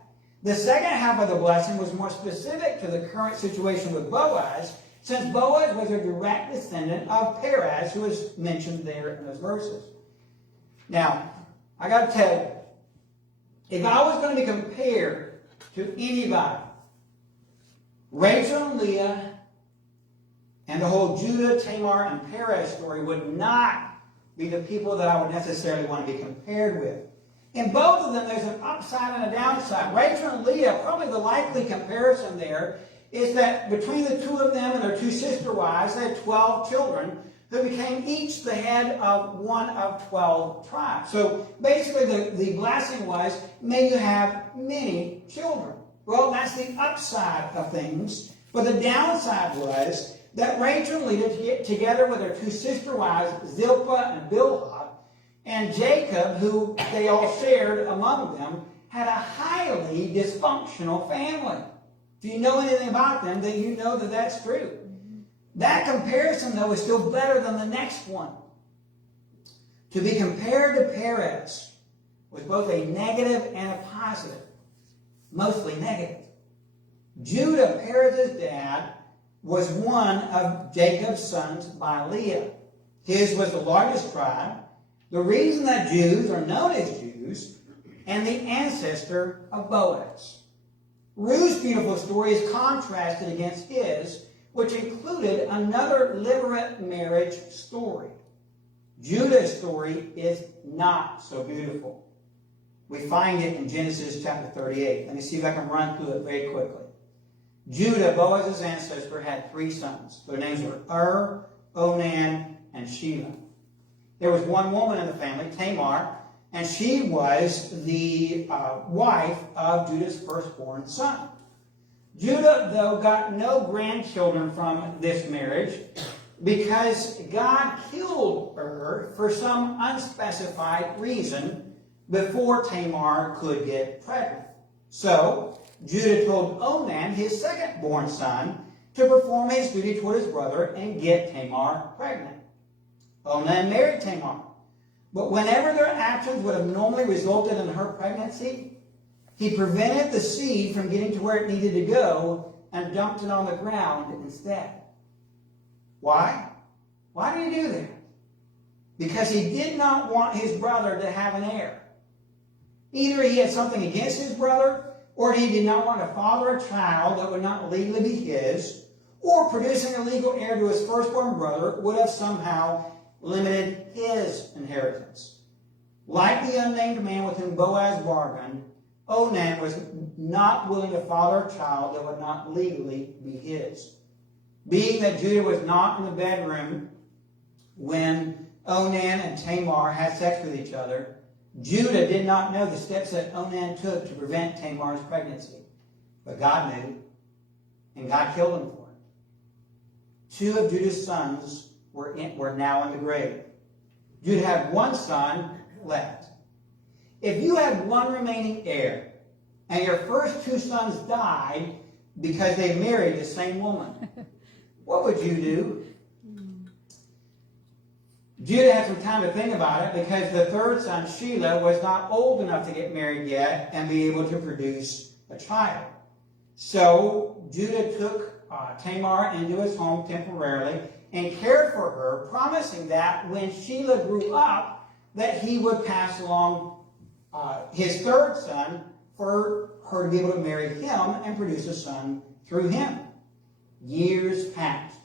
The second half of the blessing was more specific to the current situation with Boaz, since Boaz was a direct descendant of Perez, who is mentioned there in those verses. Now, I got to tell you, if I was going to be compared to anybody, Rachel and Leah and the whole Judah, Tamar, and Perez story would not be the people that I would necessarily want to be compared with. In both of them, there's an upside and a downside. Rachel and Leah, probably the likely comparison there is that between the two of them and their two sister wives, they had 12 children who became each the head of one of 12 tribes. So basically the blessing was, may you have many children. Well, that's the upside of things. But the downside was that Rachel and Leah, together with her two sister wives, Zilpah and Bilhah, and Jacob, who they all shared among them, had a highly dysfunctional family. If you know anything about them, then you know that that's true. That comparison, though, is still better than the next one. To be compared to Perez was both a negative and a positive. Mostly negative. Judah, Perez's dad, was one of Jacob's sons by Leah. His was the largest tribe, the reason that Jews are known as Jews, and the ancestor of Boaz. Ruth's beautiful story is contrasted against his, which included another literate marriage story. Judah's story is not so beautiful. We find it in Genesis chapter 38. Let me see if I can run through it very quickly. Judah, Boaz's ancestor, had 3 sons. Their names were Onan, and Shelah. There was one woman in the family, Tamar, and she was the wife of Judah's firstborn son. Judah, though, got no grandchildren from this marriage because God killed her for some unspecified reason before Tamar could get pregnant. So, Judah told Onan, his second-born son, to perform his duty toward his brother and get Tamar pregnant. Onan married Tamar, but whenever their actions would have normally resulted in her pregnancy, he prevented the seed from getting to where it needed to go and dumped it on the ground instead. Why? Why did he do that? Because he did not want his brother to have an heir. Either he had something against his brother, or he did not want to father a child that would not legally be his, or producing a legal heir to his firstborn brother would have somehow limited his inheritance. Like the unnamed man with whom Boaz bargained, Onan was not willing to father a child that would not legally be his. Being that Judah was not in the bedroom when Onan and Tamar had sex with each other, Judah did not know the steps that Onan took to prevent Tamar's pregnancy. But God knew, and God killed him for it. 2 of Judah's sons were now in the grave. Judah had 1 son left. If you had 1 remaining heir, and your first 2 sons died because they married the same woman, what would you do? Judah had some time to think about it because the 3rd son, Shelah, was not old enough to get married yet and be able to produce a child. So Judah took Tamar into his home temporarily and cared for her, promising that when Shelah grew up, that he would pass along his 3rd son for her to be able to marry him and produce a son through him. Years passed.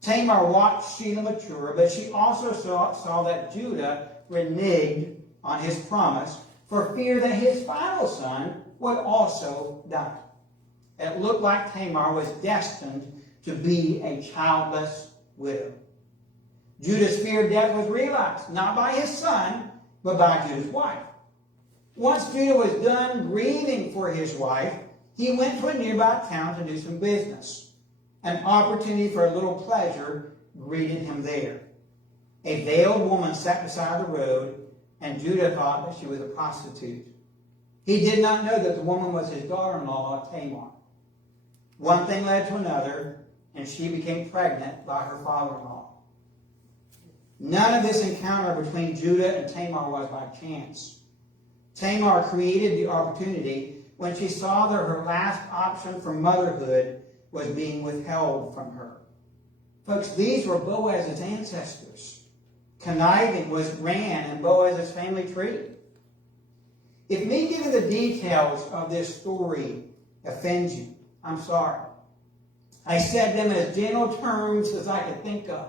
Tamar watched Shelah mature, but she also saw that Judah reneged on his promise for fear that his final son would also die. It looked like Tamar was destined to be a childless widow. Judah's fear of death was realized, not by his son, but by Judah's wife. Once Judah was done grieving for his wife, he went to a nearby town to do some business. An opportunity for a little pleasure greeted him there. A veiled woman sat beside the road, and Judah thought that she was a prostitute. He did not know that the woman was his daughter-in-law, Tamar. One thing led to another, and she became pregnant by her father-in-law. None of this encounter between Judah and Tamar was by chance. Tamar created the opportunity when she saw that her last option for motherhood was being withheld from her. Folks, these were Boaz's ancestors. Conniving ran in Boaz's family tree. If me giving the details of this story offends you, I'm sorry. I said them in as general terms as I could think of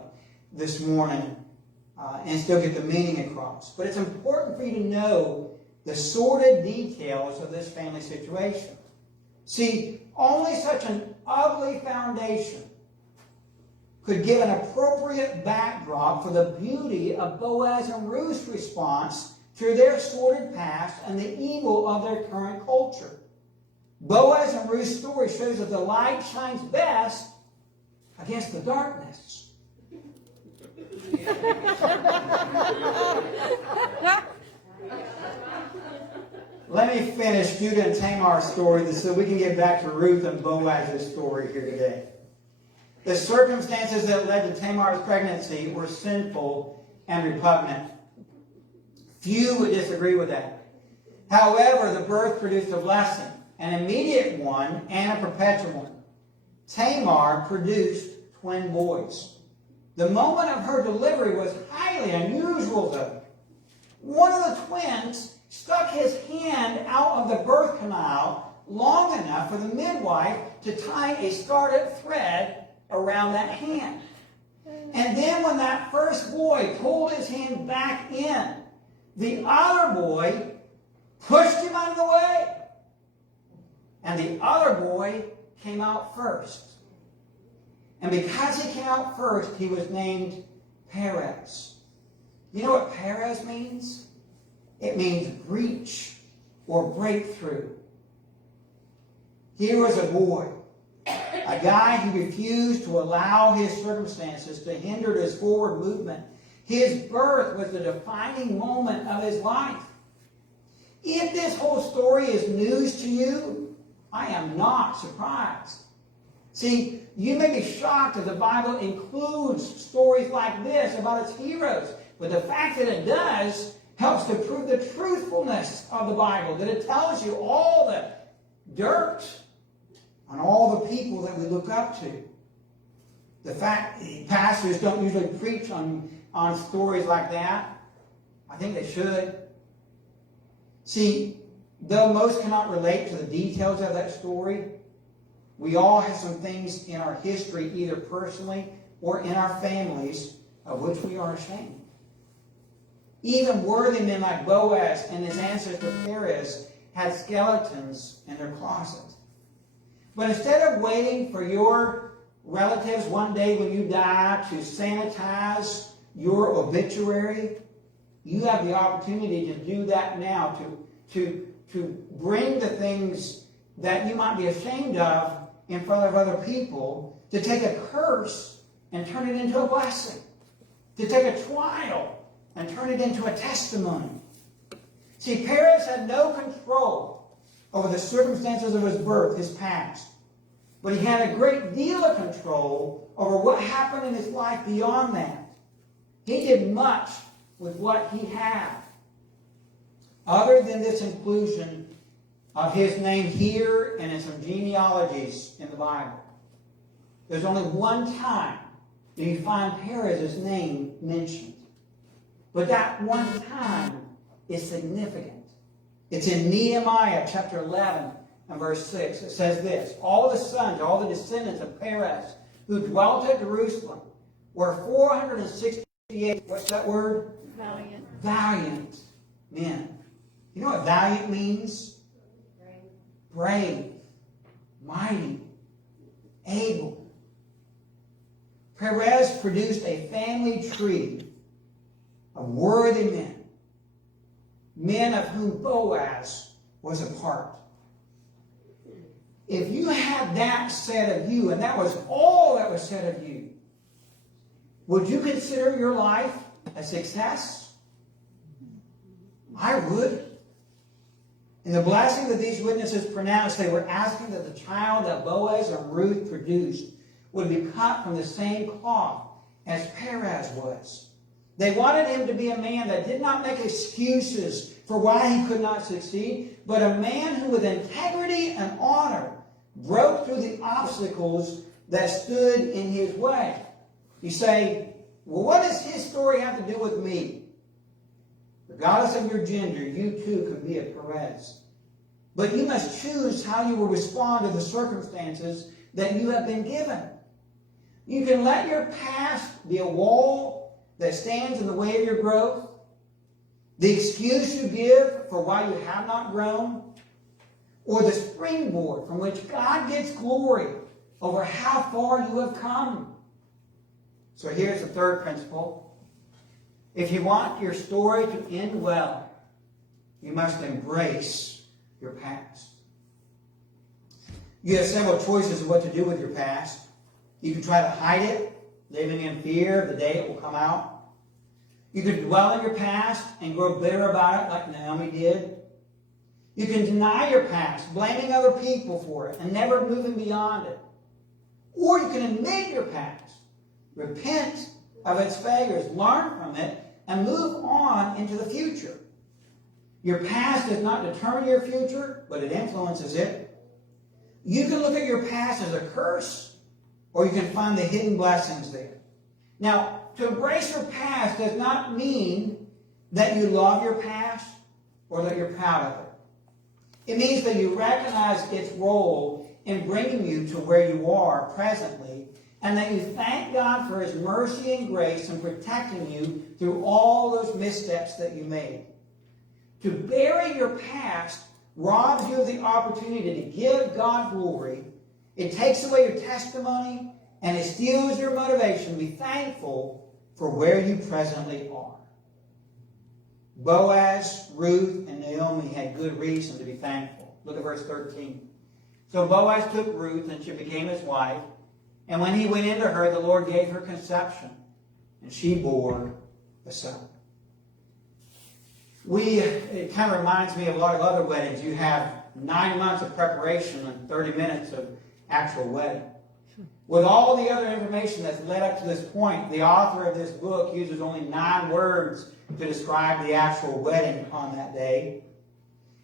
this morning and still get the meaning across. But it's important for you to know the sordid details of this family situation. See, only such an ugly foundation could give an appropriate backdrop for the beauty of Boaz and Ruth's response to their sordid past and the evil of their current culture. Boaz and Ruth's story shows that the light shines best against the darkness. Let me finish Judah and Tamar's story so we can get back to Ruth and Boaz's story here today. The circumstances that led to Tamar's pregnancy were sinful and repugnant. Few would disagree with that. However, the birth produced a blessing, an immediate one and a perpetual one. Tamar produced twin boys. The moment of her delivery was highly unusual, though. One of the twins stuck his hand out of the birth canal long enough for the midwife to tie a scarlet thread around that hand. And then when that first boy pulled his hand back in, the other boy pushed him out of the way. And the other boy came out first. And because he came out first, he was named Perez. You know what Perez means? It means breach or breakthrough. Here was a boy, a guy who refused to allow his circumstances to hinder his forward movement. His birth was the defining moment of his life. If this whole story is news to you, I am not surprised. See, you may be shocked that the Bible includes stories like this about its heroes, but the fact that it does helps to prove the truthfulness of the Bible, that it tells you all the dirt on all the people that we look up to. The fact pastors don't usually preach on stories like that. I think they should. See, though most cannot relate to the details of that story, we all have some things in our history, either personally or in our families, of which we are ashamed. Even worthy men like Boaz and his ancestor Perez had skeletons in their closet. But instead of waiting for your relatives one day when you die to sanitize your obituary, you have the opportunity to do that now, to bring the things that you might be ashamed of in front of other people, to take a curse and turn it into a blessing, to take a trial and turn it into a testimony. See, Perez had no control over the circumstances of his birth, his past. But he had a great deal of control over what happened in his life beyond that. He did much with what he had. Other than this inclusion of his name here and in some genealogies in the Bible, there's only one time that you find Perez's name mentioned. But that one time is significant. It's in Nehemiah chapter 11, and verse 6. It says this, all the sons, all the descendants of Perez who dwelt at Jerusalem were 468, what's that word? Valiant. Valiant men. You know what valiant means? Brave, mighty, able. Perez produced a family tree of worthy men, men of whom Boaz was a part. If you had that said of you, and that was all that was said of you, would you consider your life a success? I would. In the blessing that these witnesses pronounced, they were asking that the child that Boaz and Ruth produced would be cut from the same cloth as Perez was. They wanted him to be a man that did not make excuses for why he could not succeed, but a man who with integrity and honor broke through the obstacles that stood in his way. You say, well, what does his story have to do with me? Regardless of your gender, you too can be a Perez. But you must choose how you will respond to the circumstances that you have been given. You can let your past be a wall that stands in the way of your growth, the excuse you give for why you have not grown, or the springboard from which God gets glory over how far you have come. So here's the third principle. If you want your story to end well, you must embrace your past. You have several choices of what to do with your past. You can try to hide it, living in fear of the day it will come out. You can dwell in your past and grow bitter about it like Naomi did. You can deny your past, blaming other people for it and never moving beyond it. Or you can admit your past, repent of its failures, learn from it, and move on into the future. Your past does not determine your future, but it influences it. You can look at your past as a curse, or you can find the hidden blessings there. Now, to embrace your past does not mean that you love your past or that you're proud of it. It means that you recognize its role in bringing you to where you are presently, and that you thank God for His mercy and grace in protecting you through all those missteps that you made. To bury your past robs you of the opportunity to give God glory. It takes away your testimony, and it steals your motivation to be thankful for where you presently are. Boaz, Ruth, and Naomi had good reason to be thankful. Look at verse 13. So Boaz took Ruth, and she became his wife. And when he went into her, the Lord gave her conception, and she bore a son. It kind of reminds me of a lot of other weddings. You have 9 months of preparation and 30 minutes of actual wedding. With all the other information that's led up to this point, the author of this book uses only 9 words to describe the actual wedding on that day.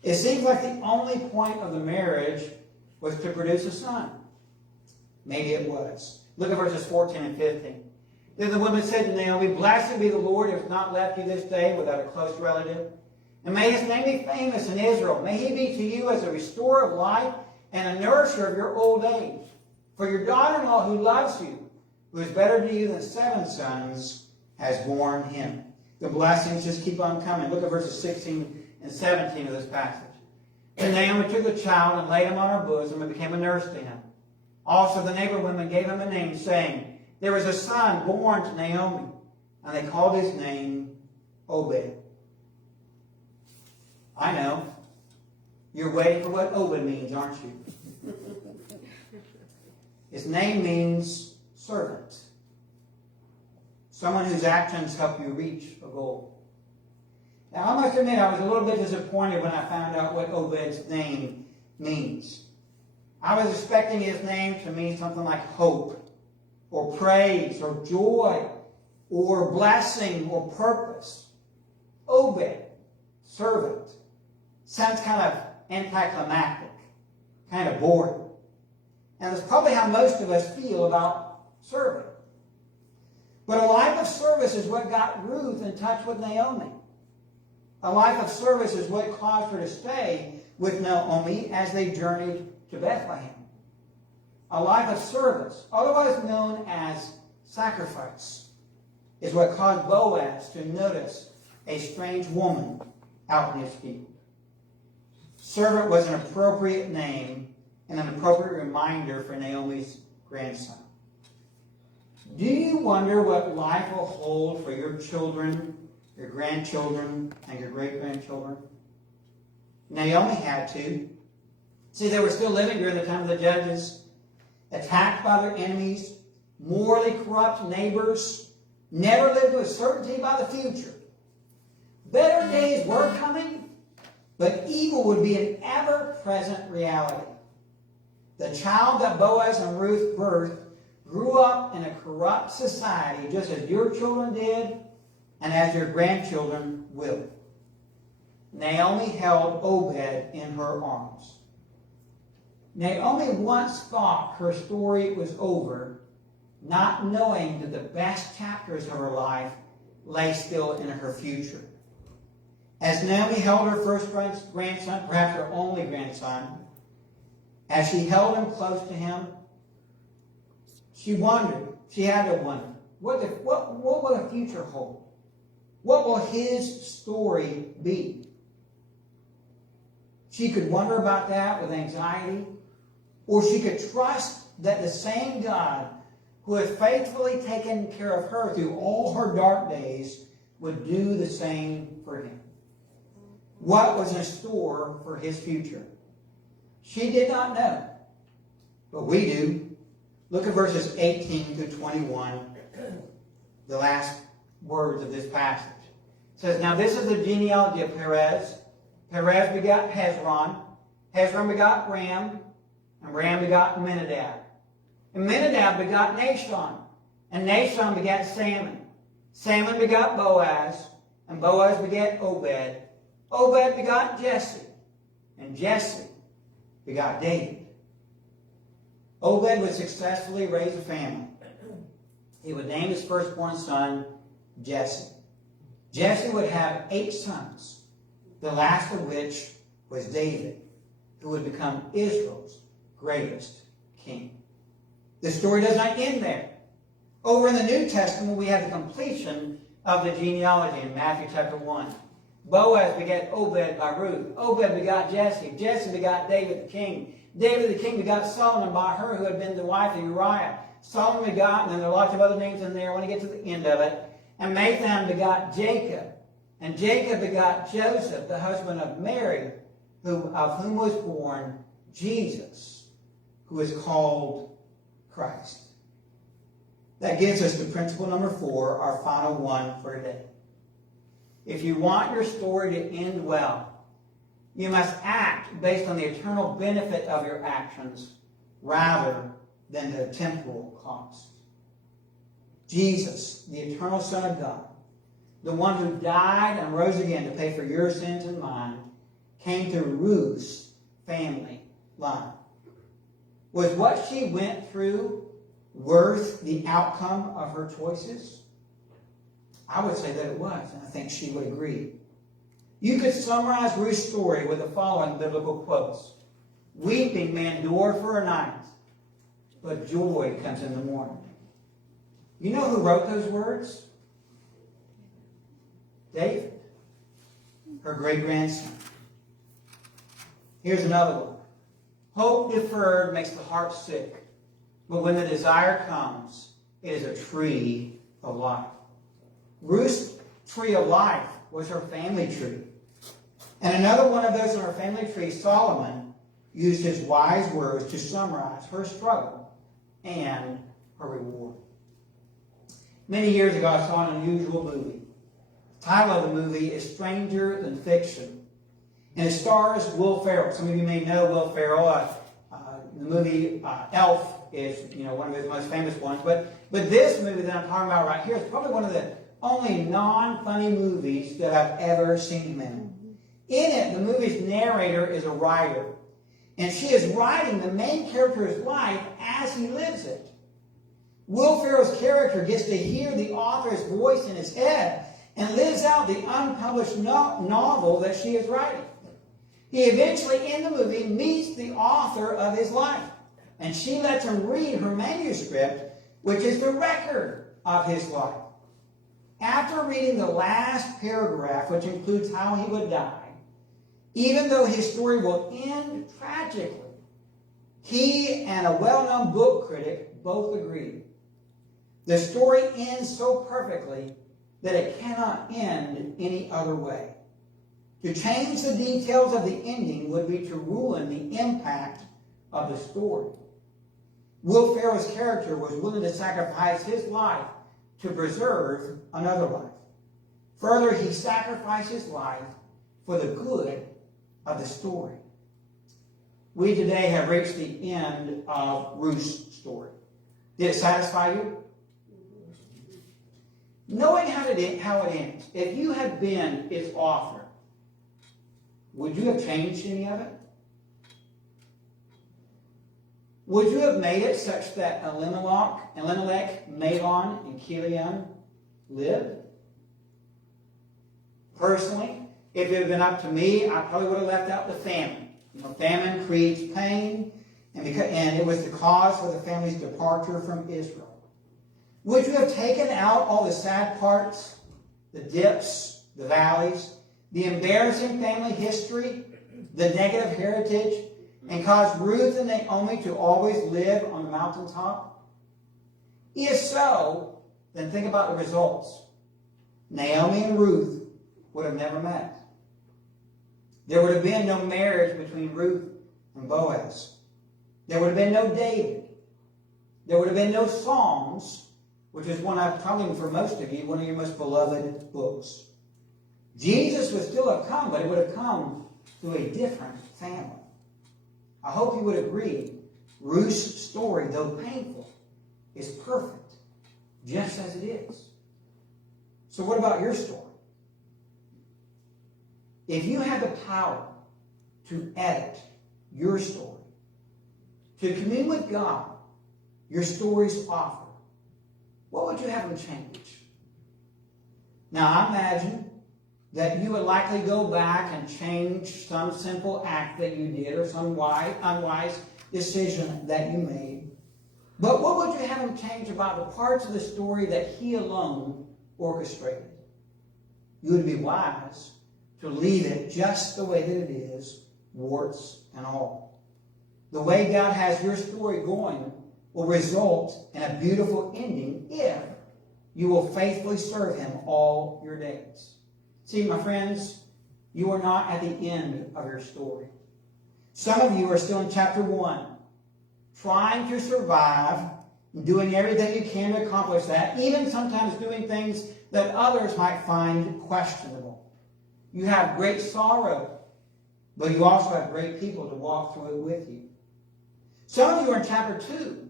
It seems like the only point of the marriage was to produce a son. Maybe it was. Look at verses 14 and 15. Then the woman said to Naomi, "Blessed be the Lord who has not left you this day without a close relative. And may his name be famous in Israel. May he be to you as a restorer of life and a nourisher of your old age. For your daughter-in-law who loves you, who is better to you than 7 sons, has borne him." The blessings just keep on coming. Look at verses 16 and 17 of this passage. And Naomi took the child and laid him on her bosom and became a nurse to him. Also the neighbor women gave him a name, saying, "There was a son born to Naomi." And they called his name Obed. I know. You're waiting for what Obed means, aren't you? His name means servant. Someone whose actions help you reach a goal. Now, I must admit, I was a little bit disappointed when I found out what Obed's name means. I was expecting his name to mean something like hope, or praise, or joy, or blessing, or purpose. Obed, servant, sounds kind of anticlimactic, kind of boring. And that's probably how most of us feel about serving. But a life of service is what got Ruth in touch with Naomi. A life of service is what caused her to stay with Naomi as they journeyed to Bethlehem. A life of service, otherwise known as sacrifice, is what caused Boaz to notice a strange woman out in his field. Servant was an appropriate name and an appropriate reminder for Naomi's grandson. Do you wonder what life will hold for your children, your grandchildren, and your great-grandchildren? Naomi had to. See, they were still living during the time of the judges, attacked by their enemies, morally corrupt neighbors, never lived with certainty by the future. Better days were coming, but evil would be an ever-present reality. The child that Boaz and Ruth birthed grew up in a corrupt society, just as your children did, and as your grandchildren will. Naomi held Obed in her arms. Naomi once thought her story was over, not knowing that the best chapters of her life lay still in her future. As Naomi held her first grandson, perhaps her only grandson, as she held him close to him, she had to wonder, what will the future hold? What will his story be? She could wonder about that with anxiety, or she could trust that the same God who has faithfully taken care of her through all her dark days would do the same for him. What was in store for his future? She did not know, but we do. Look at verses 18 through 21, the last words of this passage. It says, "Now this is the genealogy of Perez. Perez begot Hezron. Hezron begot Ram. And Ram begot Amminadab. And Amminadab begot Nahshon. And Nahshon begat Salmon. Salmon begot Boaz. And Boaz begat Obed. Obed begot Jesse. And Jesse begot David." Obed would successfully raise a family. He would name his firstborn son Jesse. Jesse would have 8 sons, the last of which was David, who would become Israel's greatest king. The story does not end there. Over in the New Testament, we have the completion of the genealogy in Matthew chapter 1. Boaz begat Obed by Ruth. Obed begot Jesse. Jesse begot David the king. David the king begot Solomon by her who had been the wife of Uriah. Solomon begot, and then there are lots of other names in there. I want to get to the end of it. And Mathan begot Jacob. And Jacob begot Joseph, the husband of Mary, of whom was born Jesus, who is called Christ. That gets us to principle number 4, our final one for today. If you want your story to end well, you must act based on the eternal benefit of your actions rather than the temporal cost. Jesus, the eternal Son of God, the one who died and rose again to pay for your sins and mine, came through Ruth's family line. Was what she went through worth the outcome of her choices? I would say that it was, and I think she would agree. You could summarize Ruth's story with the following biblical quotes. "Weeping may endure for a night, but joy comes in the morning." You know who wrote those words? David, her great-grandson. Here's another one. "Hope deferred makes the heart sick, but when the desire comes, it is a tree of life." Ruth's tree of life was her family tree. And another one of those in her family tree, Solomon, used his wise words to summarize her struggle and her reward. Many years ago, I saw an unusual movie. The title of the movie is Stranger Than Fiction. And it stars Will Ferrell. Some of you may know Will Ferrell. The movie Elf is one of his most famous ones. But this movie that I'm talking about right here is probably one of the only non-funny movies that I've ever seen him in. In it, the movie's narrator is a writer. And she is writing the main character's life as he lives it. Will Ferrell's character gets to hear the author's voice in his head and lives out the unpublished novel that she is writing. He eventually, in the movie, meets the author of his life. And she lets him read her manuscript, which is the record of his life. After reading the last paragraph, which includes how he would die, even though his story will end tragically, he and a well-known book critic both agree. The story ends so perfectly that it cannot end any other way. To change the details of the ending would be to ruin the impact of the story. Will Ferrell's character was willing to sacrifice his life to preserve another life. Further, he sacrificed his life for the good of the story. We today have reached the end of Ruth's story. Did it satisfy you? Knowing how it ends, if you had been its author, would you have changed any of it? Would you have made it such that Elimelech, Mahlon, and Chilion lived? Personally, if it had been up to me, I probably would have left out the famine. Famine creates pain, and it was the cause for the family's departure from Israel. Would you have taken out all the sad parts, the dips, the valleys, the embarrassing family history, the negative heritage, and caused Ruth and Naomi to always live on the mountaintop? If so, then think about the results. Naomi and Ruth would have never met. There would have been no marriage between Ruth and Boaz. There would have been no David. There would have been no Psalms, which is one I've probably for most of you, one of your most beloved books. Jesus would still have come, but it would have come through a different family. I hope you would agree, Ruth's story, though painful, is perfect, just as it is. So what about your story? If you had the power to edit your story, to commune with God, your story's author, what would you have him change? Now, I imagine that you would likely go back and change some simple act that you did or some unwise decision that you made. But what would you have him change about the parts of the story that he alone orchestrated? You would be wise to leave it just the way that it is, warts and all. The way God has your story going will result in a beautiful ending if you will faithfully serve him all your days. See, my friends, you are not at the end of your story. Some of you are still in chapter 1, trying to survive, doing everything you can to accomplish that, even sometimes doing things that others might find questionable. You have great sorrow, but you also have great people to walk through it with you. Some of you are in chapter 2,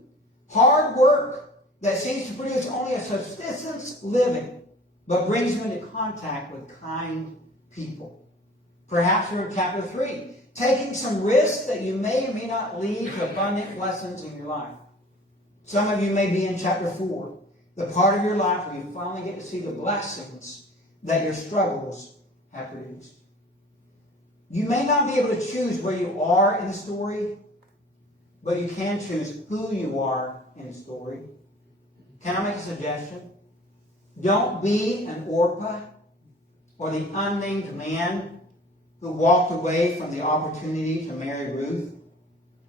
hard work that seems to produce only a subsistence living, but brings you into contact with kind people. Perhaps you're in chapter 3, taking some risks that you may or may not lead to abundant blessings in your life. Some of you may be in chapter 4, the part of your life where you finally get to see the blessings that your struggles have produced. You may not be able to choose where you are in the story, but you can choose who you are in the story. Can I make a suggestion? Don't be an Orpah or the unnamed man who walked away from the opportunity to marry Ruth.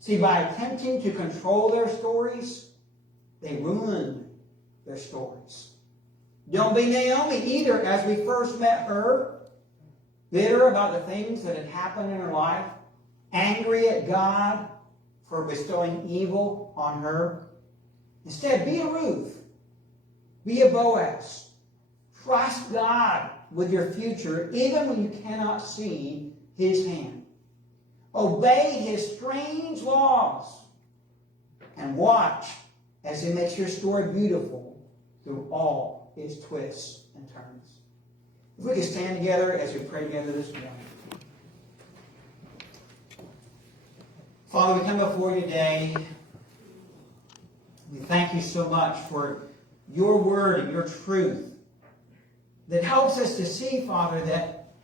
See, by attempting to control their stories, they ruined their stories. Don't be Naomi either, as we first met her, bitter about the things that had happened in her life, angry at God for bestowing evil on her. Instead, be a Ruth. Be a Boaz. Trust God with your future, even when you cannot see his hand. Obey his strange laws and watch as he makes your story beautiful through all its twists and turns. If we could stand together as we pray together this morning. Father, we come before you today. We thank you so much for your word and your truth that helps us to see, Father, that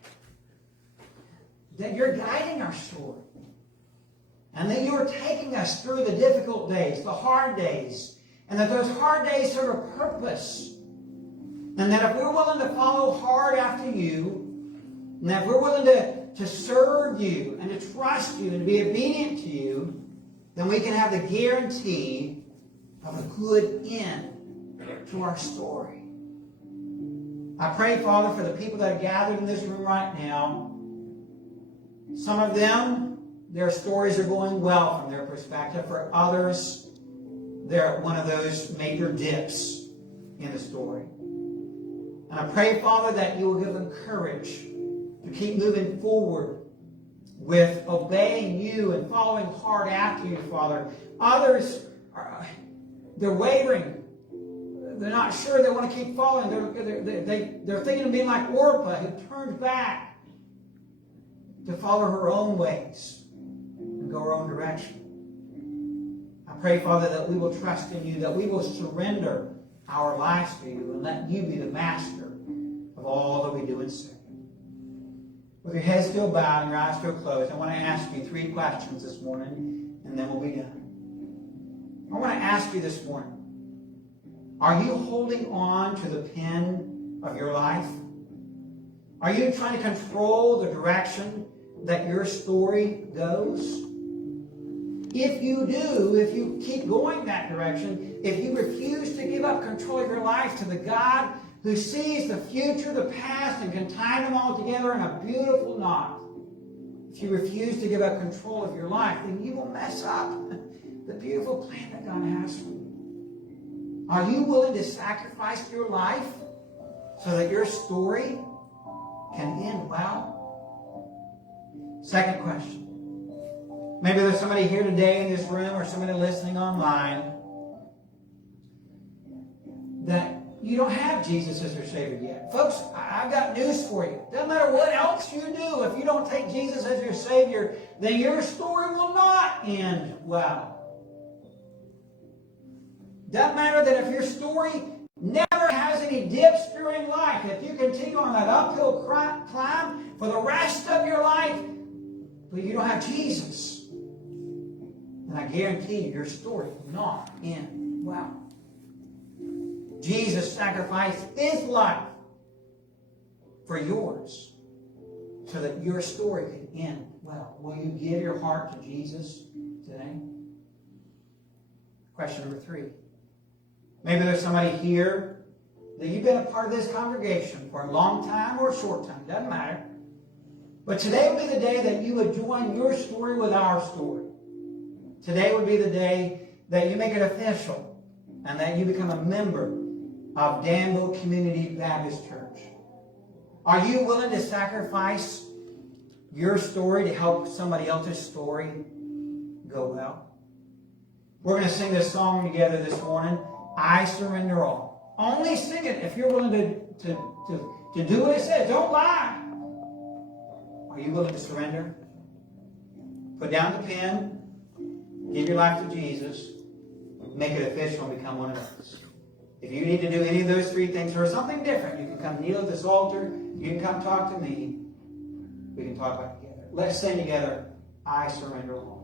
that you're guiding our story. And that you're taking us through the difficult days, the hard days. And that those hard days serve a purpose. And that if we're willing to follow hard after you, and that if we're willing to serve you and to trust you and to be obedient to you, then we can have the guarantee of a good end to our story. I pray, Father, for the people that are gathered in this room right now. Some of them, their stories are going well from their perspective. For others, they're at one of those major dips in the story. And I pray, Father, that you will give them courage to keep moving forward with obeying you and following hard after you, Father. Others, they're wavering. They're not sure they want to keep following. They're thinking of being like Orpah, who turned back to follow her own ways and go her own direction. I pray, Father, that we will trust in you, that we will surrender our lives to you and let you be the master of all that we do and say. With your head still bowed and your eyes still closed, I want to ask you 3 questions this morning, and then we'll be done. I want to ask you this morning, are you holding on to the pen of your life? Are you trying to control the direction that your story goes? If you do, if you keep going that direction, if you refuse to give up control of your life to the God who sees the future, the past, and can tie them all together in a beautiful knot, if you refuse to give up control of your life, then you will mess up the beautiful plan that God has for you. Are you willing to sacrifice your life so that your story can end well? Second question. Maybe there's somebody here today in this room or somebody listening online that you don't have Jesus as your Savior yet. Folks, I've got news for you. Doesn't matter what else you do, if you don't take Jesus as your Savior, then your story will not end well. Doesn't matter that if your story never has any dips during life, if you continue on that uphill climb for the rest of your life, but you don't have Jesus, then I guarantee you your story will not end well. Jesus sacrificed his life for yours so that your story can end well. Will you give your heart to Jesus today? Question number 3. Maybe there's somebody here that you've been a part of this congregation for a long time or a short time. Doesn't matter. But today would be the day that you would join your story with our story. Today would be the day that you make it official and that you become a member of Danville Community Baptist Church. Are you willing to sacrifice your story to help somebody else's story go well? We're going to sing this song together this morning, I Surrender All. Only sing it if you're willing to do what it says. Don't lie. Are you willing to surrender? Put down the pen. Give your life to Jesus. Make it official and become one of us. If you need to do any of those 3 things or something different, you can come kneel at this altar. You can come talk to me. We can talk about it together. Let's sing together, I Surrender All.